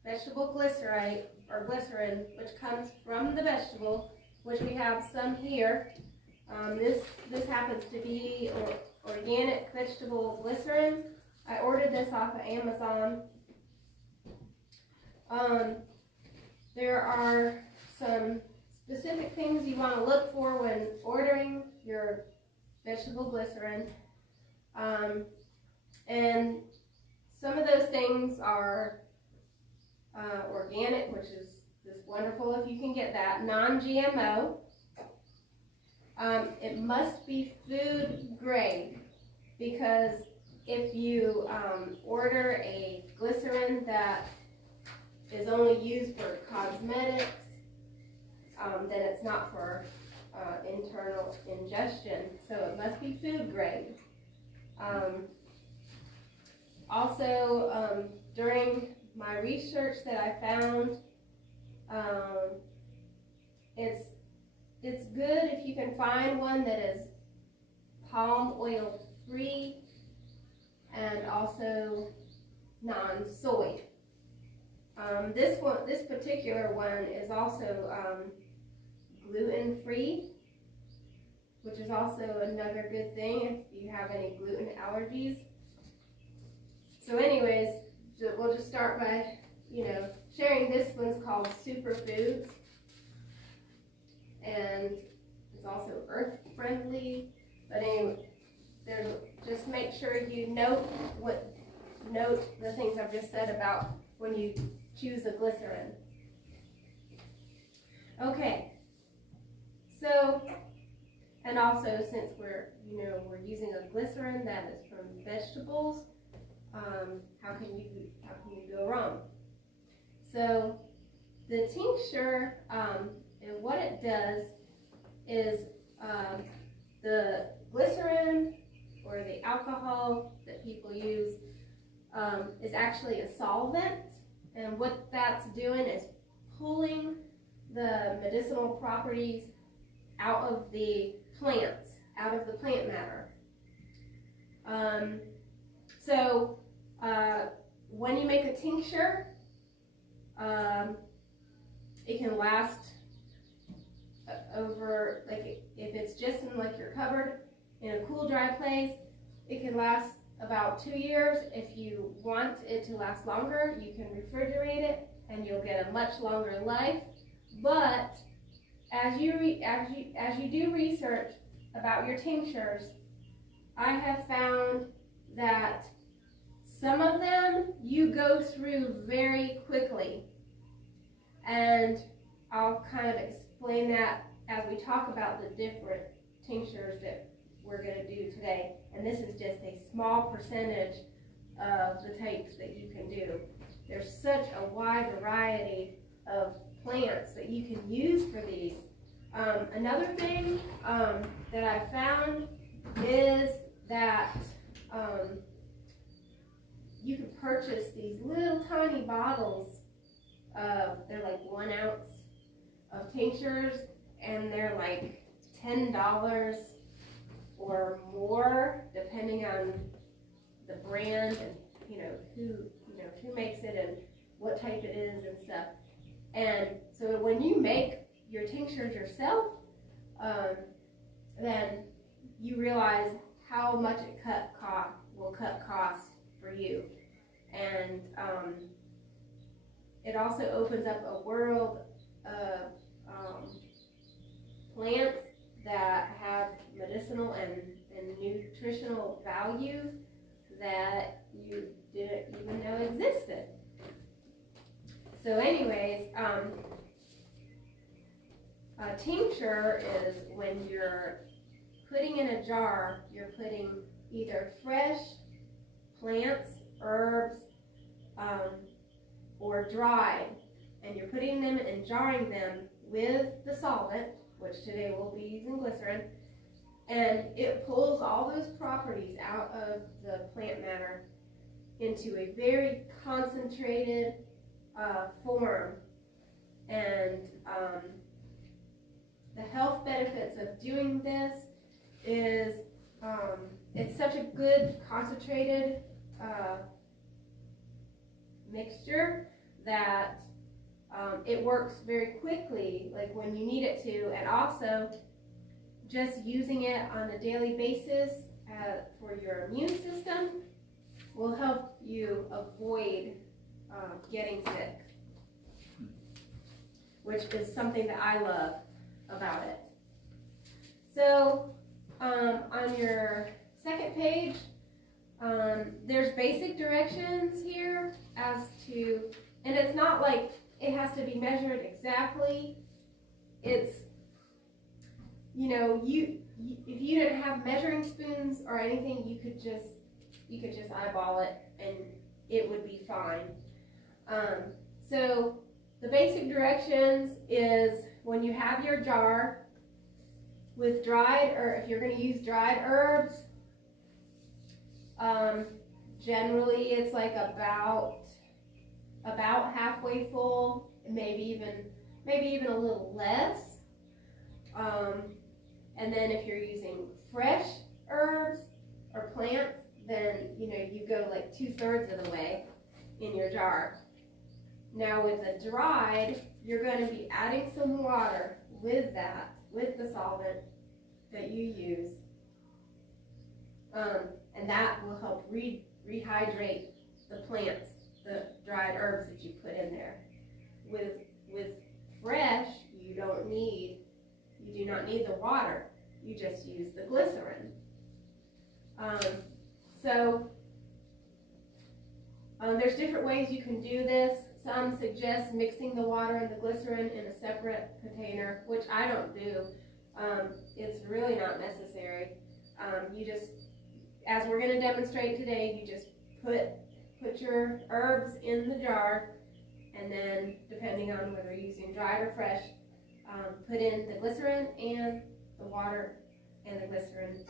vegetable glycerite or glycerin, which comes from the vegetable, which we have some here. This happens to be organic vegetable glycerin. I ordered this off of Amazon. There are some specific things you want to look for when ordering your vegetable glycerin. And some of those things are organic, which is just wonderful if you can get that, non-GMO. It must be food grade, because if you order a glycerin that is only used for cosmetics, then it's not for internal ingestion, so it must be food grade. Also, during my research that I found, it's good if you can find one that is palm oil free and also non-soy. This particular one is also gluten free, which is also another good thing if you have any gluten allergies. So anyways, we'll just start by, sharing. This one's called Superfoods, and it's also earth friendly. But anyway, just make sure you note the things I've just said about when you choose a glycerin. Okay. So, and also since we're using a glycerin that is from vegetables, how can you go wrong? So the tincture, and what it does is the glycerin or the alcohol that people use is actually a solvent, and what that's doing is pulling the medicinal properties out of the plants, out of the plant matter. So when you make a tincture, it can last over, like if it's just in like your cupboard in a cool, dry place, it can last about 2 years. If you want it to last longer, you can refrigerate it and you'll get a much longer life. But as you do research about your tinctures, I have found that Some of them you go through very quickly, and I'll kind of explain that as we talk about the different tinctures that we're going to do today. And this is just a small percentage of the types that you can do. There's such a wide variety of plants that you can use for these. Another thing that I found is that you can purchase these little tiny bottles of, they're like 1 ounce of tinctures, and they're like $10 or more, depending on the brand and who makes it and what type it is and stuff. And so when you make your tinctures yourself, then you realize how much it will cut costs for you. And it also opens up a world of plants that have medicinal and nutritional value that you didn't even know existed. So anyways, a tincture is when you're putting in a jar, you're putting either fresh plants, herbs, or dried, and you're putting them and jarring them with the solvent, which today we'll be using glycerin, and it pulls all those properties out of the plant matter into a very concentrated form. And the health benefits of doing this is it's such a good concentrated mixture that it works very quickly, like when you need it to, and also just using it on a daily basis for your immune system will help you avoid getting sick, which is something that I love about it. So on your second page, there's basic directions here as to, and it's not like it has to be measured exactly. It's, if you didn't have measuring spoons or anything, you could just eyeball it and it would be fine. So the basic directions is when you have your jar with dried, or if you're going to use dried herbs, generally it's like about halfway full, maybe even a little less. And then if you're using fresh herbs or plants, then you go like 2/3 of the way in your jar. Now with the dried, you're going to be adding some water with the solvent that you use, and that will help rehydrate the plants, the dried herbs that you put in there. With fresh, you do not need the water. You just use the glycerin. There's different ways you can do this. Some suggest mixing the water and the glycerin in a separate container, which I don't do. It's really not necessary. You just, as we're going to demonstrate today, you just put your herbs in the jar, and then depending on whether you're using dried or fresh, put in the glycerin and the water and the glycerin,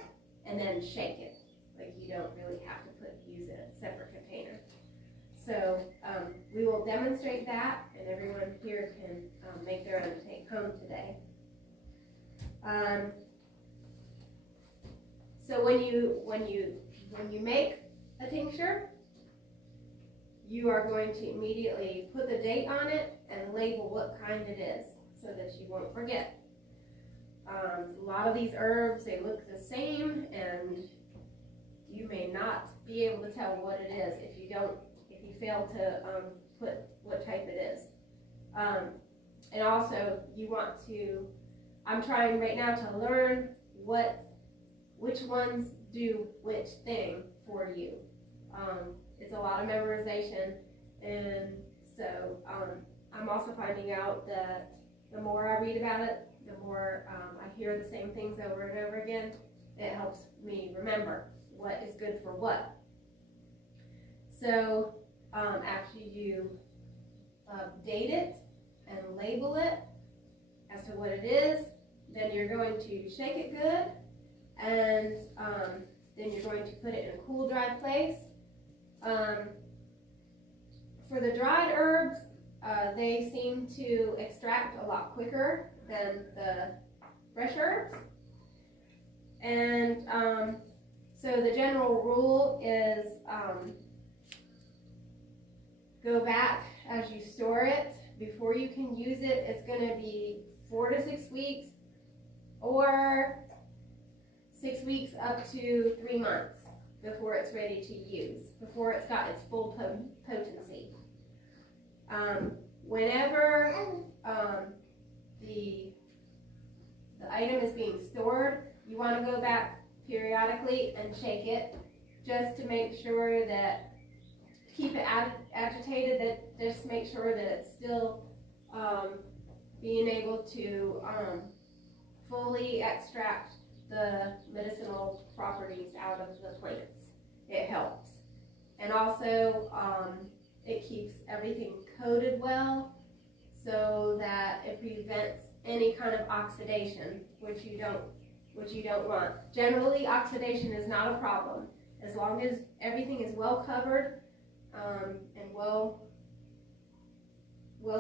and then shake it. Like, you don't really have to use a separate container. So we will demonstrate that, and everyone here can make their own take home today. So when you make a tincture, you are going to immediately put the date on it and label what kind it is, so that you won't forget. A lot of these herbs, they look the same, and you may not be able to tell what it is if you fail to put what type it is. And also, you want to, I'm trying right now to learn which ones do which thing for you. It's a lot of memorization, and so I'm also finding out that the more I read about it, the more I hear the same things over and over again. It helps me remember what is good for what. So after you date it and label it as to what it is, then you're going to shake it good, and then you're going to put it in a cool, dry place. For the dried herbs, they seem to extract a lot quicker than the fresh herbs. And so the general rule is go back as you store it. Before you can use it, it's going to be 4 to 6 weeks, or 6 weeks up to 3 months before it's ready to use, before it's got its full potency. Whenever the item is being stored, you want to go back periodically and shake it, just to make sure that, keep it agitated, that just make sure that it's still being able to fully extract the medicinal properties out of the plants. It helps. And also it keeps everything coated well, so that it prevents any kind of oxidation, which you don't want. Generally, oxidation is not a problem. As long as everything is well covered and well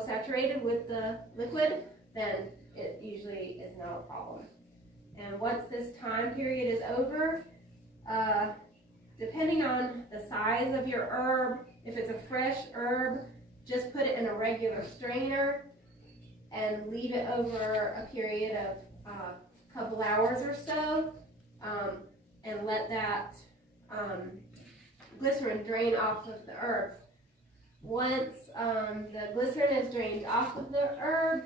saturated with the liquid, then it usually is not a problem. And once this time period is over, depending on the size of your herb, if it's a fresh herb, just put it in a regular strainer and leave it over a period of a couple hours or so, and let that glycerin drain off of the herb. Once the glycerin is drained off of the herb,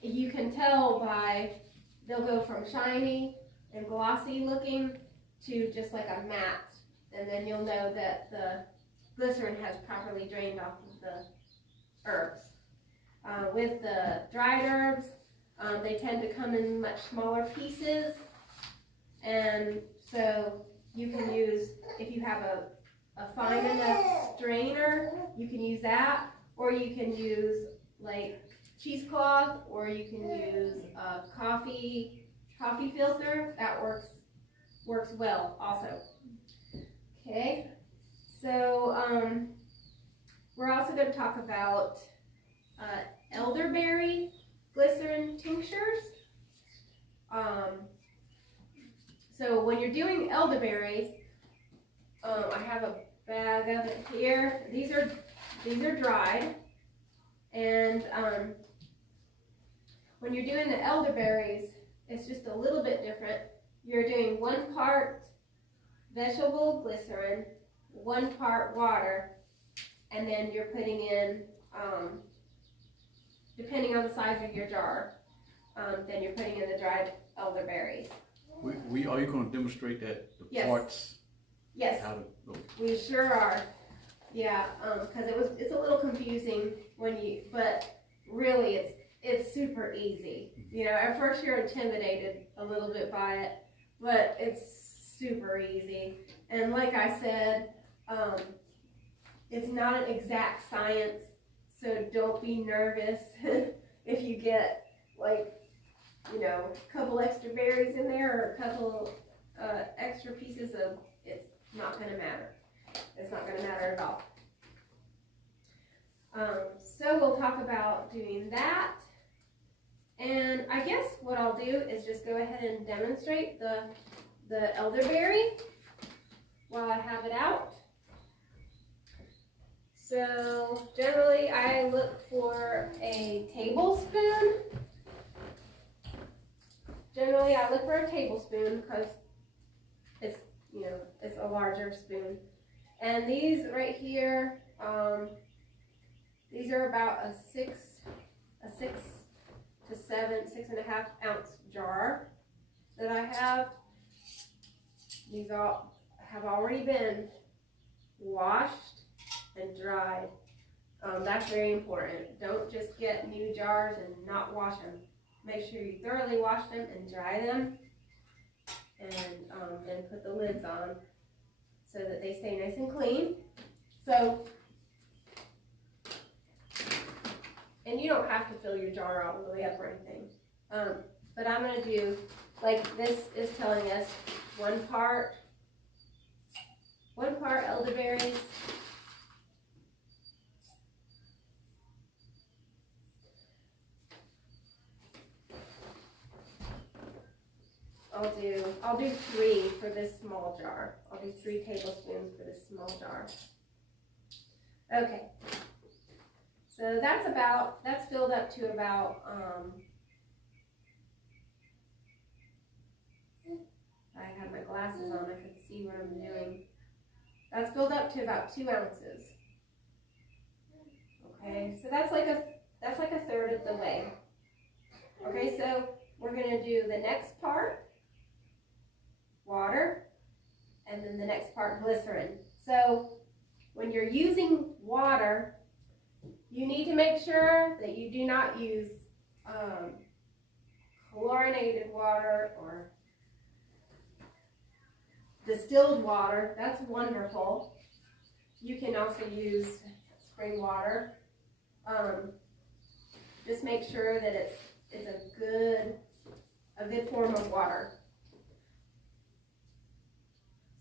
you can tell by, they'll go from shiny and glossy looking to just like a matte, and then you'll know that the glycerin has properly drained off of the herbs. With the dried herbs, they tend to come in much smaller pieces, and so you can use, if you have a fine enough strainer, you can use that, or you can use like cheesecloth, or you can use a coffee filter. That works well also. Okay, so we're also going to talk about elderberry glycerin tinctures. So when you're doing elderberries, I have a bag of it here. These are dried, and when you're doing the elderberries, it's just a little bit different. You're doing 1 part vegetable glycerin, 1 part water, and then you're putting in, depending on the size of your jar, then you're putting in the dried elderberries. Are you going to demonstrate that, the Yes. parts? Yes, How to go? we sure are. Yeah, because it's a little confusing but really it's super easy. You know, at first you're intimidated a little bit by it, but it's super easy. And like I said, it's not an exact science, so don't be nervous if you get, like, you know, a couple extra berries in there or a couple extra pieces of, it's not going to matter. It's not going to matter at all. So we'll talk about doing that. And I guess what I'll do is just go ahead and demonstrate the elderberry while I have it out. So generally I look for a tablespoon. Generally I look for a tablespoon because it's, you know, it's a larger spoon. And these right here, these are about a 6 to 6.5 ounce jar that I have. These all have already been washed and dried. That's very important. Don't just get new jars and not wash them. Make sure you thoroughly wash them and dry them, and then put the lids on so that they stay nice and clean. So, and you don't have to fill your jar all the way up or anything. But I'm going to do, like this is telling us, one part elderberries, I'll do 3 for this small jar. I'll do 3 tablespoons for this small jar. Okay. So that's filled up to about, I have my glasses on, I can see what I'm doing. That's filled up to about 2 ounces. Okay, so that's like a third of the way. Okay, so we're gonna do the next part, water, and then the next part, glycerin. So when you're using water, you need to make sure that you do not use chlorinated water or distilled water. That's wonderful. You can also use spring water. Just make sure that it's a good form of water.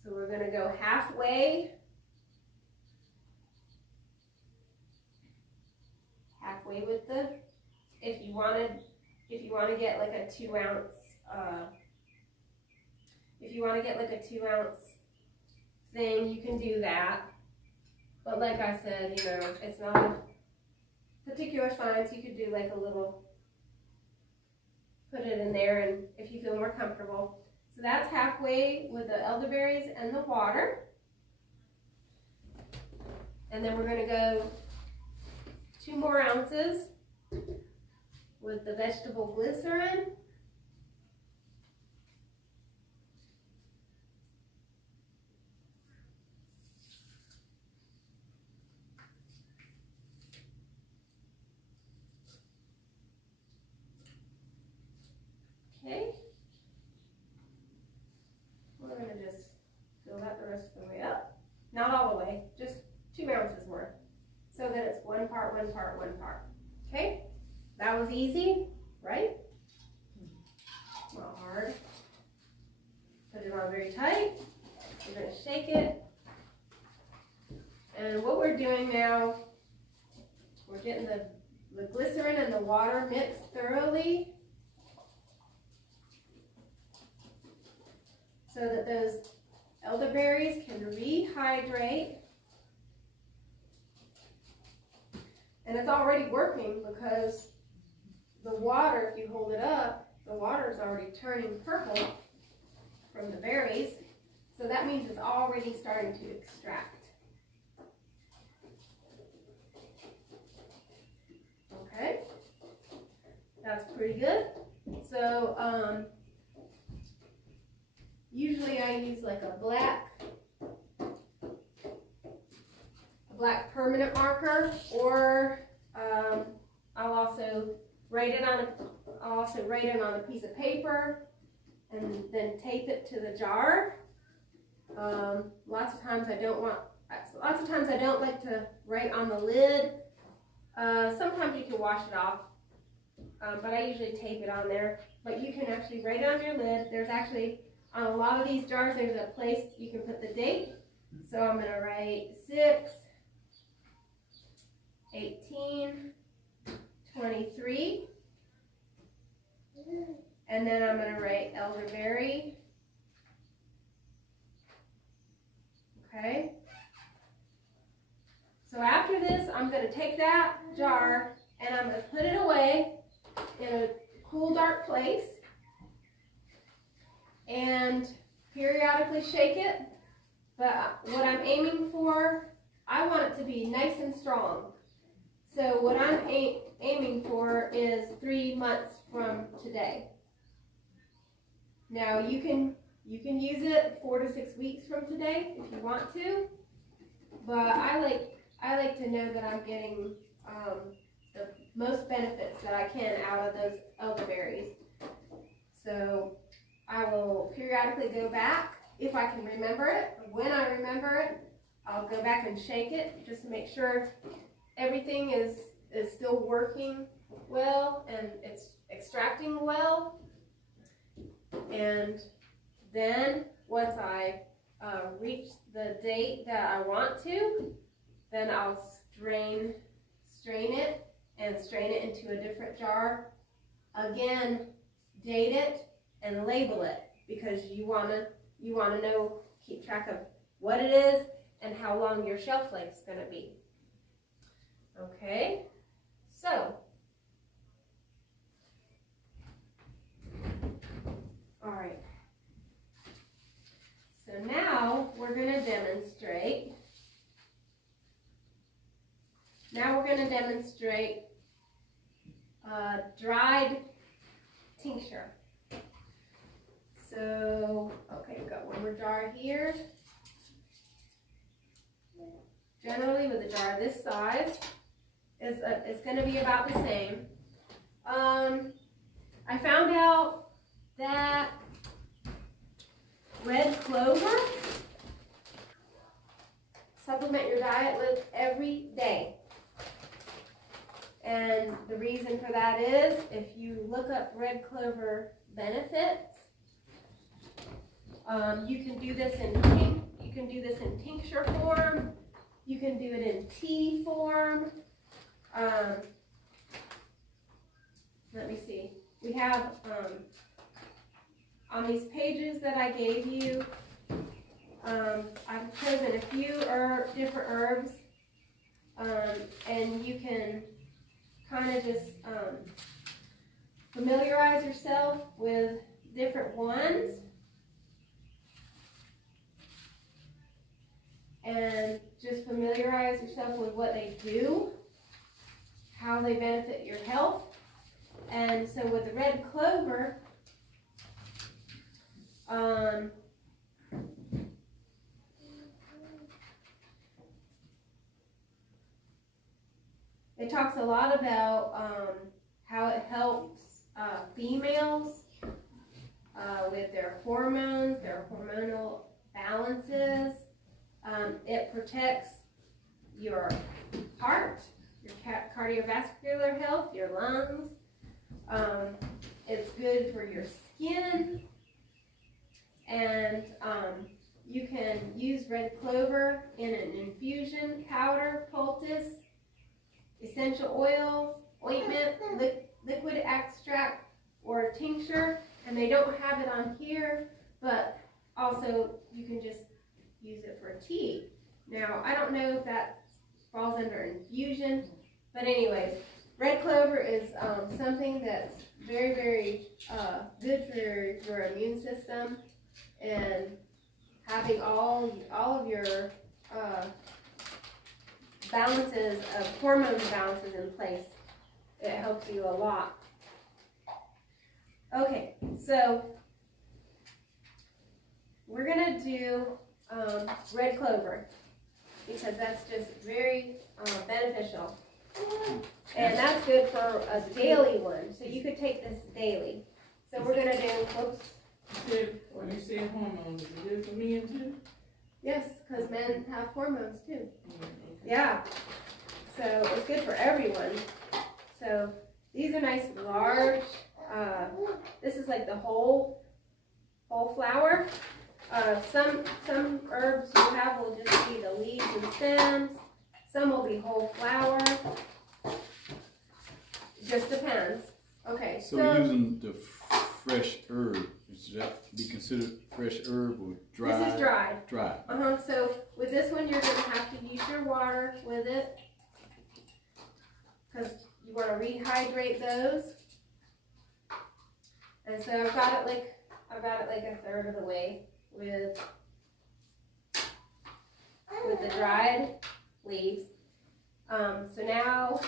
So we're going to go halfway with the, if you want to get like a 2 ounce, if you want to get like a 2 ounce thing, you can do that. But like I said, you know, it's not a particular science. You could do like a little, put it in there, and if you feel more comfortable. So that's halfway with the elderberries and the water. And then we're going to go 2 more ounces with the vegetable glycerin. Okay. We're going to just fill that the rest of the way up. Not all the way, just 2 ounces worth. So that it's 1 part, 1 part, 1 part. Okay? That was easy, right? Not hard. Put it on very tight. We're going to shake it. And what we're doing now, we're getting the glycerin and the water mixed thoroughly so that those elderberries can rehydrate. And it's already working because the water, if you hold it up, the water is already turning purple from the berries. So that means it's already starting to extract. Okay, that's pretty good. So usually I use like a black permanent marker, or I'll also write it on a piece of paper and then tape it to the jar. Lots of times I don't like to write on the lid. Sometimes you can wash it off, but I usually tape it on there. But you can actually write it on your lid. There's actually, on a lot of these jars, there's a place you can put the date. So I'm going to write 6/18/23, and then I'm going to write elderberry. Okay. So after this, I'm going to take that jar and I'm going to put it away in a cool, dark place and periodically shake it. But what I'm aiming for, I want it to be nice and strong. So what I'm aiming for is 3 months from today. Now you can use it 4 to 6 weeks from today if you want to. but I like to know that I'm getting the most benefits that I can out of those elderberries. So I will periodically go back if I can remember it. When I remember it, I'll go back and shake it just to make sure everything is still working well and it's extracting well. And then once I reach the date that I want to, then I'll strain it and strain it into a different jar. Again, date it and label it because you wanna know, keep track of what it is and how long your shelf life is gonna be. Okay, so all right. So now we're going to demonstrate. Dried tincture. So, okay, we've got one more jar here. Generally, with a jar this size, it's going to be about the same. I found out that red clover, supplement your diet with every day. And the reason for that is, if you look up red clover benefits, you can do this in tincture form. You can do it in tea form. Let me see. We have on these pages that I gave you, I've chosen a few different herbs, and you can kind of just familiarize yourself with different ones, and just familiarize yourself with what they do, how they benefit your health. And so with the red clover, it talks a lot about how it helps females with their hormones, their hormonal balances. It protects your heart, your cardiovascular health, your lungs. It's good for your skin. And you can use red clover in an infusion, powder, poultice, essential oil, ointment, liquid extract, or tincture. And they don't have it on here, but also you can just use it for tea. Now, I don't know if that falls under infusion, but anyways, red clover is something that's very, very good for your immune system, and having all of your balances of hormone balances in place, it helps you a lot. Okay, so we're gonna do red clover because that's just very beneficial. And that's good for a daily one. So you could take this daily. So we're going to do, whoops. When you say hormones, is it good for men too? Yes, because men have hormones too. Okay. Yeah. So it's good for everyone. So these are nice large. This is like the whole flower. Some herbs you have will just be the leaves and stems. Some will be whole flower. Just depends. Okay, So we're using the fresh herb. Is that be considered fresh herb or dry? This is dried. Dry. So with this one, you're going to have to use your water with it because you want to rehydrate those. And so I've got it like a third of the way with the dried leaves. So now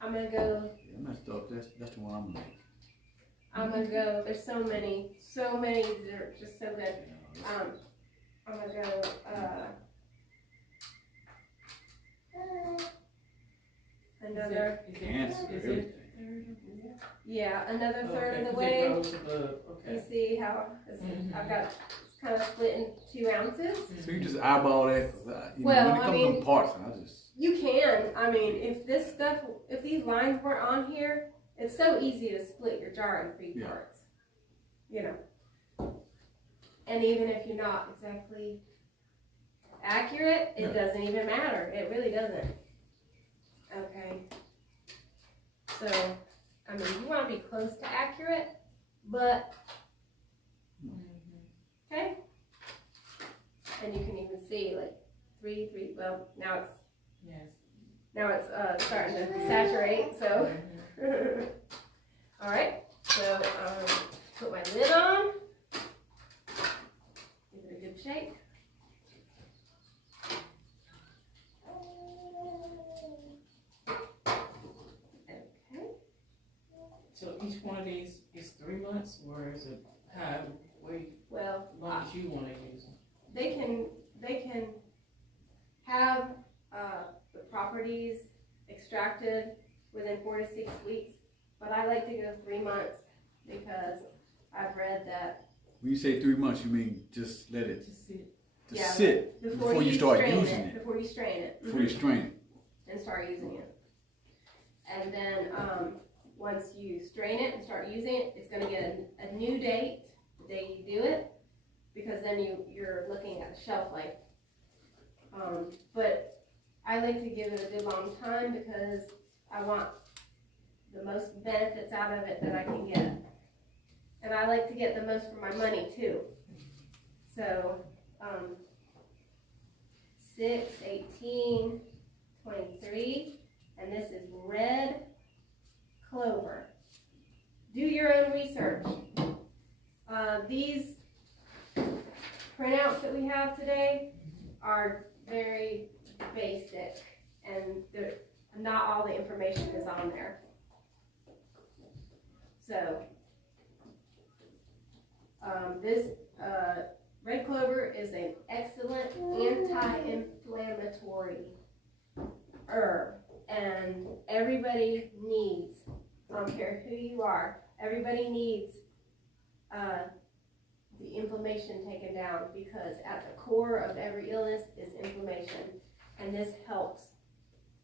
I'm gonna go. Yeah, I messed up. That's the one I'm gonna make. I'm gonna go. There's so many that are just so good. I'm gonna go, another, Cancer, Is everything. it? yeah, another third Okay, of the 'cause way. it rose above, You okay. see how I've got it's kind of split in 2 ounces. So you just eyeball that, 'cause Well, when it I comes to mean- parts, I just, You can. I mean, if these lines weren't on here, it's so easy to split your jar in 3 Yeah. parts. You know. And even if you're not exactly accurate, it Yeah. doesn't even matter. It really doesn't. Okay. So, I mean, you want to be close to accurate, but, okay. And you can even see like 3, well, now it's Yes. starting to saturate, so. All right, so put my lid on. Give it a good shake. Okay. So each one of these is 3 months, or is it how, Well, long as you wanna use them? they can have the properties extracted within 4 to 6 weeks, but I like to go 3 months because I've read that when you say 3 months, you mean just let it Just sit. just Yeah, sit before you start strain using it. Before you strain it. Before you strain it. And start using it. And then once you strain it and start using it, it's going to get a new date, the day you do it, because then you're looking at the shelf life. But I like to give it a good long time because I want the most benefits out of it that I can get. And I like to get the most for my money too. So 6, 18, 23, and this is red clover. Do your own research. These printouts that we have today are very basic, and not all the information is on there. So, this red clover is an excellent anti-inflammatory herb, and everybody needs, I don't care who you are, everybody needs the inflammation taken down, because at the core of every illness is inflammation, and this helps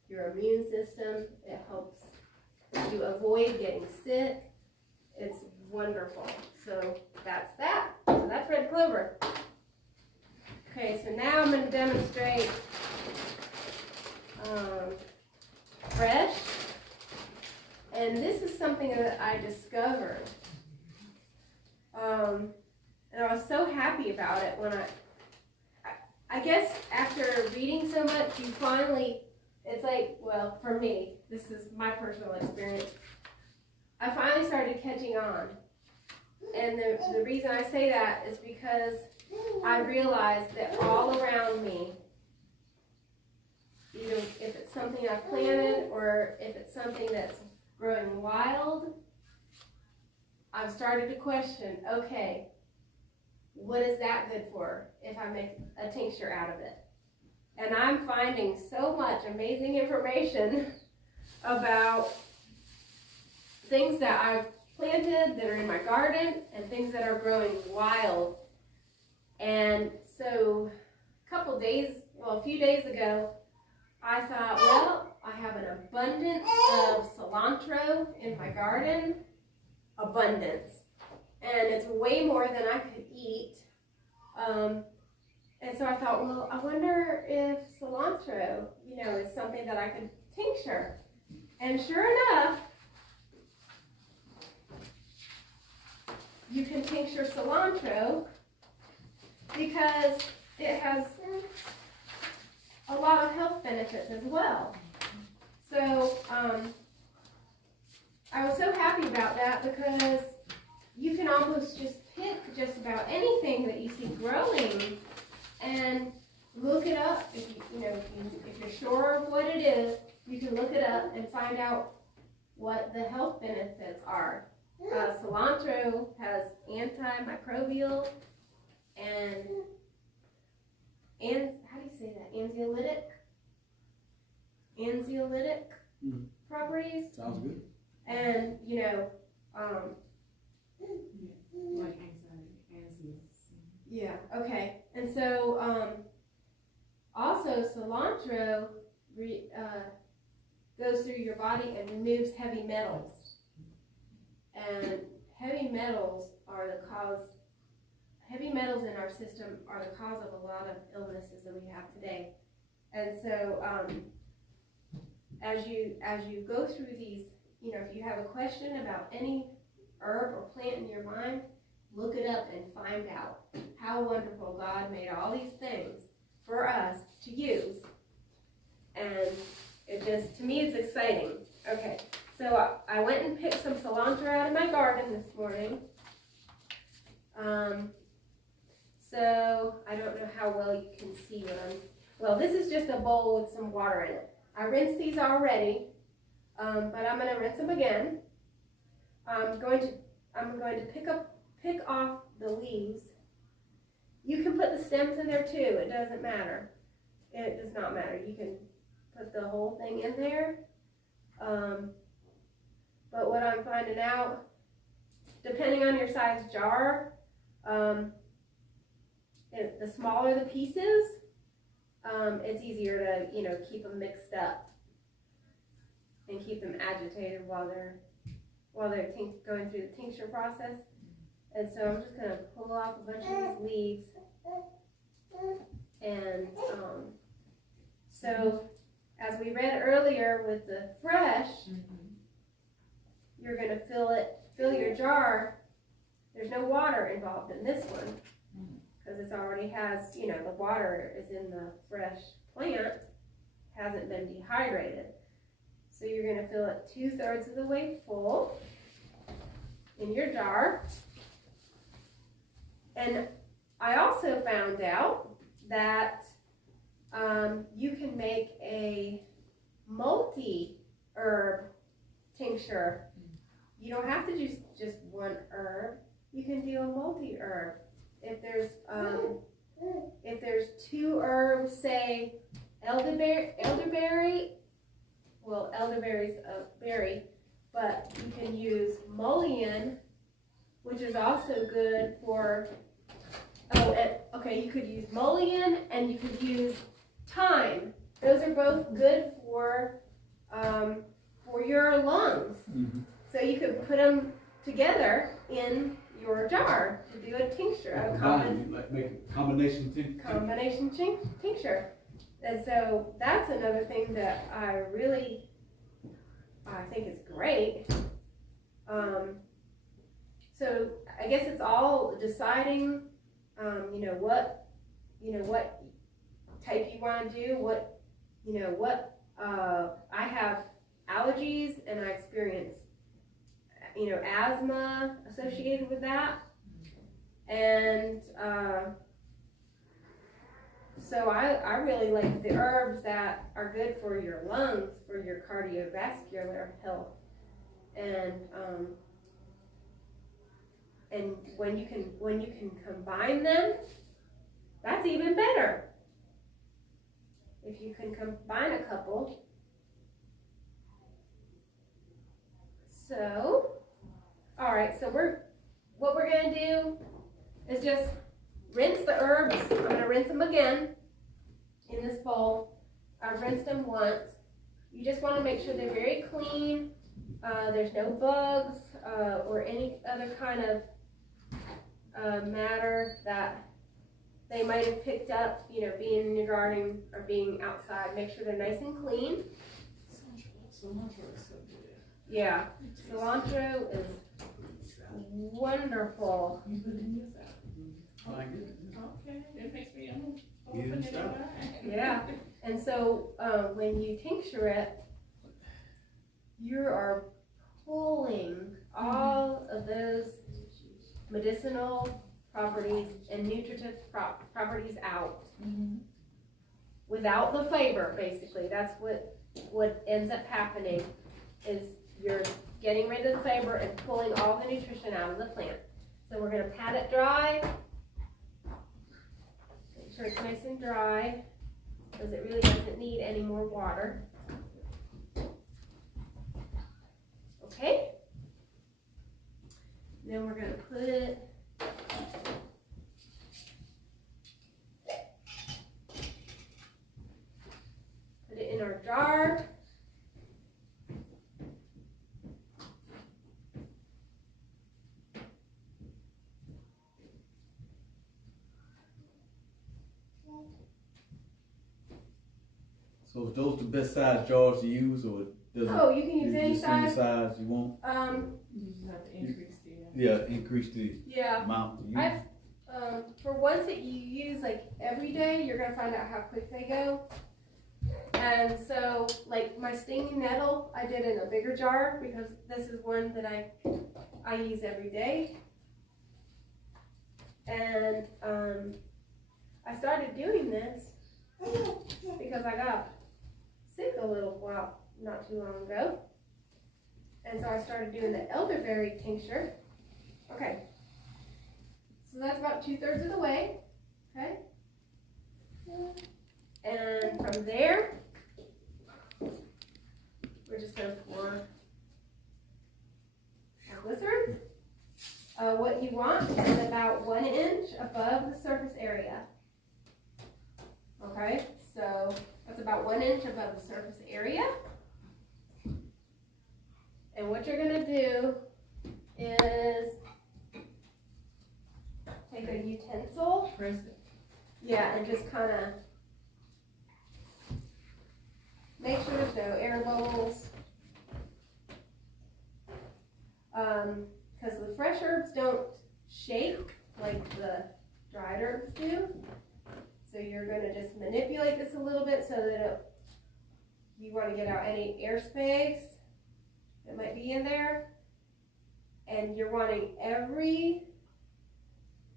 your immune system. It helps you avoid getting sick. It's wonderful. So that's that. So that's red clover. Okay, so now I'm going to demonstrate fresh, and this is something that I discovered, and I was so happy about it when I guess after reading so much, you finally, it's like, well, for me, this is my personal experience, I finally started catching on, and the reason I say that is because I realized that all around me, either if it's something I've planted or if it's something that's growing wild, I've started to question, okay, what is that good for if I make a tincture out of it? And I'm finding so much amazing information about things that I've planted that are in my garden and things that are growing wild. And so a few days ago, I thought, well, I have an abundance of cilantro in my garden. Abundance. And it's way more than I could eat. And so I thought, well, I wonder if cilantro, is something that I could tincture. And sure enough, you can tincture cilantro because it has a lot of health benefits as well. So I was so happy about that because you can almost just pick just about anything that you see growing and look it up. If you're sure of what it is, you can look it up and find out what the health benefits are. Cilantro has antimicrobial and Mhm. properties. Sounds good. And, Like anxiety. yeah, okay. And so, also cilantro goes through your body and removes heavy metals. And heavy metals in our system are the cause of a lot of illnesses that we have today. And so, as you go through these, if you have a question about any herb or plant in your mind, look it up and find out how wonderful God made all these things for us to use. And it just, to me, it's exciting. Okay, so I went and picked some cilantro out of my garden this morning. So I don't know how well you can see well, this is just a bowl with some water in it. I rinsed these already, but I'm going to rinse them again. I'm going to pick off the leaves. You can put the stems in there too. It doesn't matter. It does not matter. You can put the whole thing in there. But what I'm finding out, depending on your size jar, the smaller the pieces, it's easier to keep them mixed up and keep them agitated while they're going through the tincture process. And so I'm just going to pull off a bunch of these leaves. And so as we read earlier with the fresh, you're going to fill your jar. There's no water involved in this one because it already has, the water is in the fresh plant, hasn't been dehydrated. So you're going to fill it 2/3 of the way full in your jar. And I also found out that you can make a multi-herb tincture. You don't have to do just one herb. You can do a multi-herb. If there's 2 herbs, say elderberry. Well, elderberry's a berry, but you can use mullein, which is also good for. You could use mullein and you could use thyme. Those are both good for your lungs. Mm-hmm. So you could put them together in your jar to do a tincture. Make a combination tincture. Combination tincture. And so that's another thing that I think is great. So I guess it's all deciding, what type you want to do. I have allergies and I experience, asthma associated with that. And so I really like the herbs that are good for your lungs, for your cardiovascular health. And when you can combine them, that's even better. If you can combine a couple. So, all right. So what we're gonna do is just rinse the herbs. I'm gonna rinse them again in this bowl. I've rinsed them once. You just want to make sure they're very clean. There's no bugs or any other kind of matter that they might have picked up, being in your garden or being outside. Make sure they're nice and clean. Cilantro is so good. Yeah, cilantro is wonderful. You put it in yourself. Okay, that makes me open it up. Yeah, and so when you tincture it, you are pulling all of those medicinal properties and nutritive properties out without the fiber. Basically, that's what ends up happening is you're getting rid of the fiber and pulling all the nutrition out of the plant. So we're going to pat it dry. Make sure it's nice and dry because it really doesn't need any more water. then we're gonna put it in our jar. So is those the best size jars to use, or does Oh, you can use any just any size. size you want? You just have to increase the. Yeah, increase the Yeah. amount to use. For ones that you use like every day, you're gonna find out how quick they go. And so, like my stinging nettle, I did in a bigger jar because this is one that I use every day. And I started doing this because I got sick a little while, not too long ago. And so I started doing the elderberry tincture. Okay. So that's about 2/3 of the way. Okay. And from there, we're just going to pour our glycerin. What you want is about 1 inch above the surface area. Okay, so that's about 1 inch above the surface area. And what you're going to do is take a utensil. Press it. Yeah, and just kind of make sure there's no air bubbles. Because the fresh herbs don't shake like the dried herbs do. So you're going to just manipulate this a little bit so that you want to get out any airspace that might be in there. And you're wanting every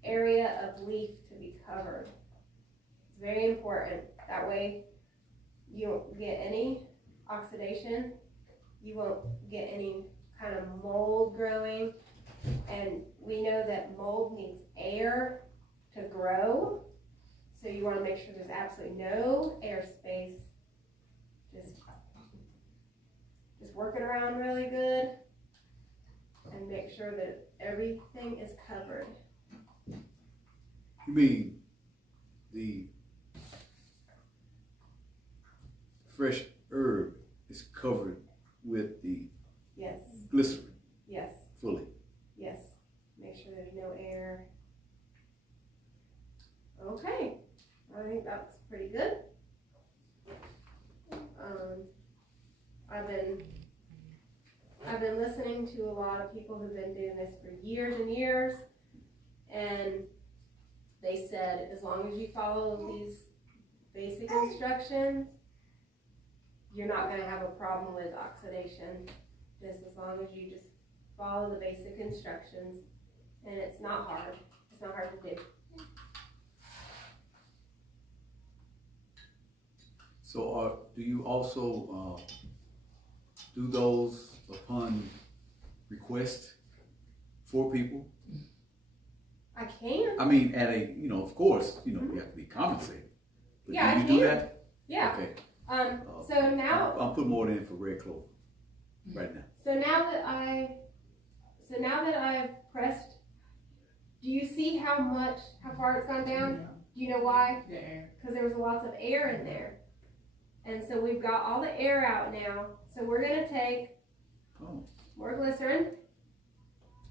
area of leaf to be covered. It's very important. That way you won't get any oxidation. You won't get any kind of mold growing. And we know that mold needs air to grow. So you want to make sure there's absolutely no airspace. Just work it around really good and make sure that everything is covered. You mean the fresh herb is covered with the Yes, glycerin yes, fully? yes. Make sure there's no air. Okay, I think that's pretty good. I've been listening to a lot of people who've been doing this for years and years, and they said as long as you follow these basic instructions, you're not going to have a problem with oxidation. Just as long as you just follow the basic instructions, and it's not hard. It's not hard to do. So do you also do those upon request for people? I can. I mean, at a, of course, you have to be compensated. But Yeah, do I you do can. that? Yeah. Okay. So now. I'll put more in for red clover right now. So now that I've pressed, do you see how far it's gone down? Do you know why? The air. Because there was lots of air in there. And so we've got all the air out now. So we're gonna take more glycerin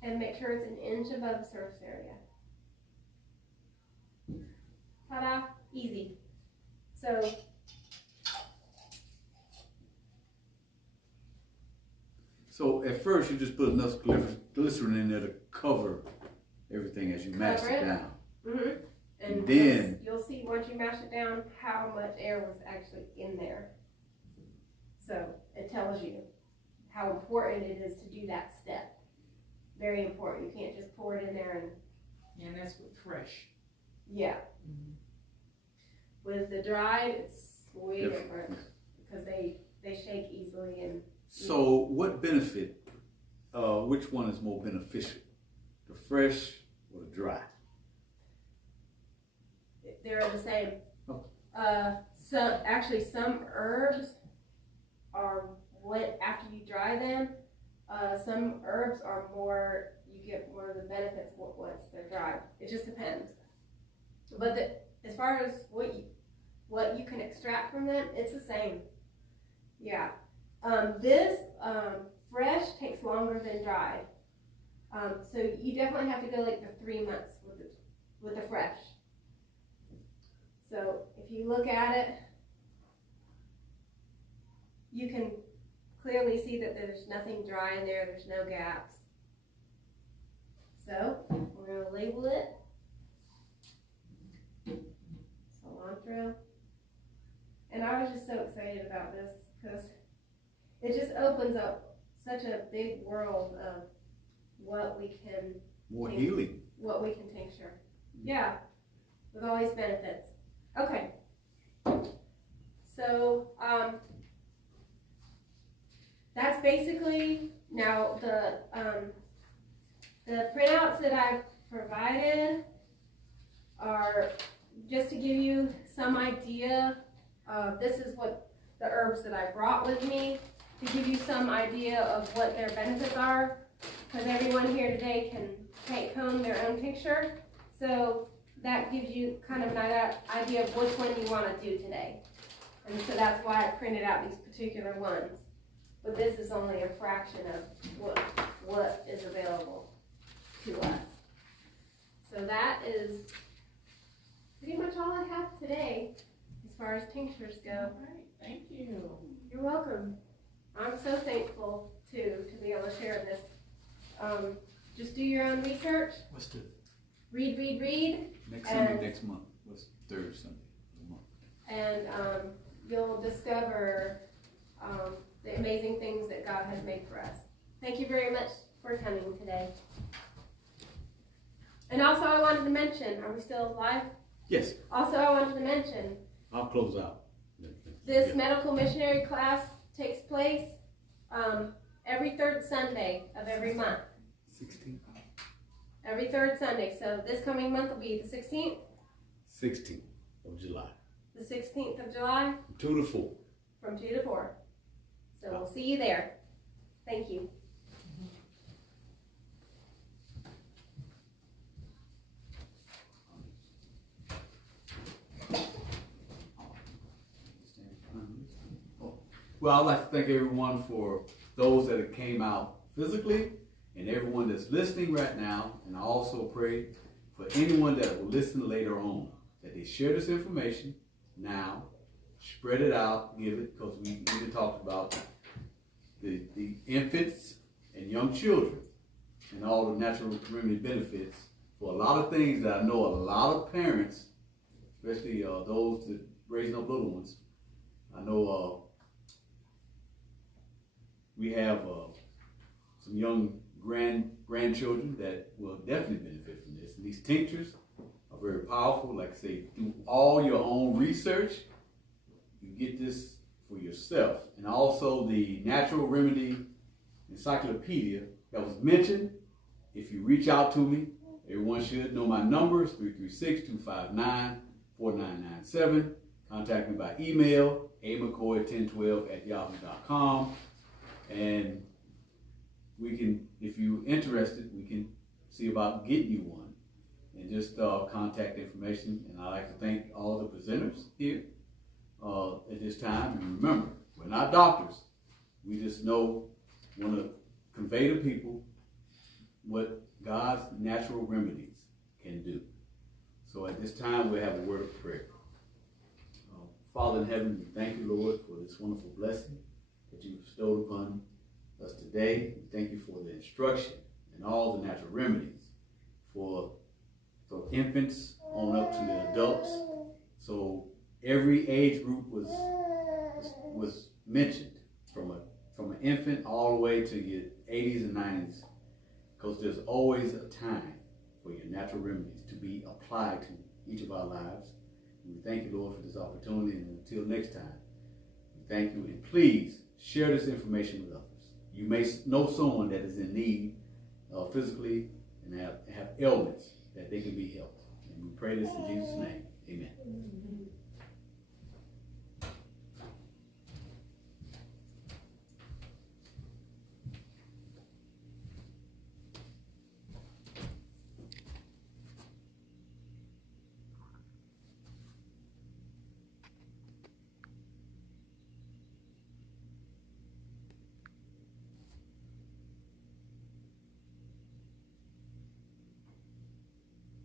and make sure it's 1 inch above the surface area. Ta-da, easy. So at first you just put enough glycerin in there to cover everything as you mash Cover it it. down. Mm-hmm. And then you'll see once you mash it down how much air was actually in there. So it tells you how important it is to do that step. Very important. You can't just pour it in there and. And that's with fresh. Yeah. Mm-hmm. With the dried, it's way Different. different because they shake easily and. So what benefit, which one is more beneficial? The fresh or the dry? They're the same. Oh. Some herbs are what after you dry them. Some herbs are more. You get more of the benefits once they're dried. It just depends. But as far as what you can extract from them, it's the same. Yeah. This fresh takes longer than dried. So you definitely have to go like the 3 months with the fresh. So if you look at it, you can clearly see that there's nothing dry in there. There's no gaps. So we're going to label it cilantro. And I was just so excited about this because it just opens up such a big world of what we can healing. What we can tincture. Yeah, with all these benefits. Okay. So that's basically now the printouts that I've provided are just to give you some idea. This is what the herbs that I brought with me to give you some idea of what their benefits are, because everyone here today can take home their own tincture. So that gives you kind of an idea of which one you want to do today. And so that's why I printed out these particular ones. But this is only a fraction of what is available to us. So that is pretty much all I have today as far as tinctures go. All right, thank you. You're welcome. I'm so thankful too to be able to share this. Just do your own research. What's the Read. next Sunday next month? What's the third Sunday of the month? And you'll discover the amazing things that God has made for us. Thank you very much for coming today. And also I wanted to mention, are we still live? Yes. Also I wanted to mention, I'll close out. this medical missionary class takes place every third Sunday of every month. 16th. Every third Sunday. So this coming month will be the 16th. 16th of July. The 16th of July 2 to 4. from 2 to 4. So we'll see you there. Thank you. Well, I'd like to thank everyone for those that came out physically and everyone that's listening right now. And I also pray for anyone that will listen later on, that they share this information now, spread it out, give it, because we even talked about the infants and young children and all the natural remedy benefits for a lot of things that I know a lot of parents, especially those that raising up little ones, I know we have some young grandchildren that will definitely benefit from this. And these tinctures are very powerful. Like I say, do all your own research. You get this for yourself. And also the Natural Remedy Encyclopedia that was mentioned. If you reach out to me, everyone should know my numbers, 336-259-4997. Contact me by email, amccoy1012@yahoo.com. And we can, if you're interested, we can see about getting you one. And just contact information. And I'd like to thank all the presenters here at this time. And remember, we're not doctors. We just want to convey to people what God's natural remedies can do. So at this time, we'll have a word of prayer. Father in heaven, we thank you, Lord, for this wonderful blessing that you bestowed upon us today. We thank you for the instruction and all the natural remedies for infants on up to the adults. So every age group was mentioned, from an infant all the way to your 80s and 90s, because there's always a time for your natural remedies to be applied to each of our lives. And we thank you, Lord, for this opportunity. And until next time, we thank you. And please share this information with others. You may know someone that is in need physically and have ailments that they can be helped. And we pray this in Jesus' name.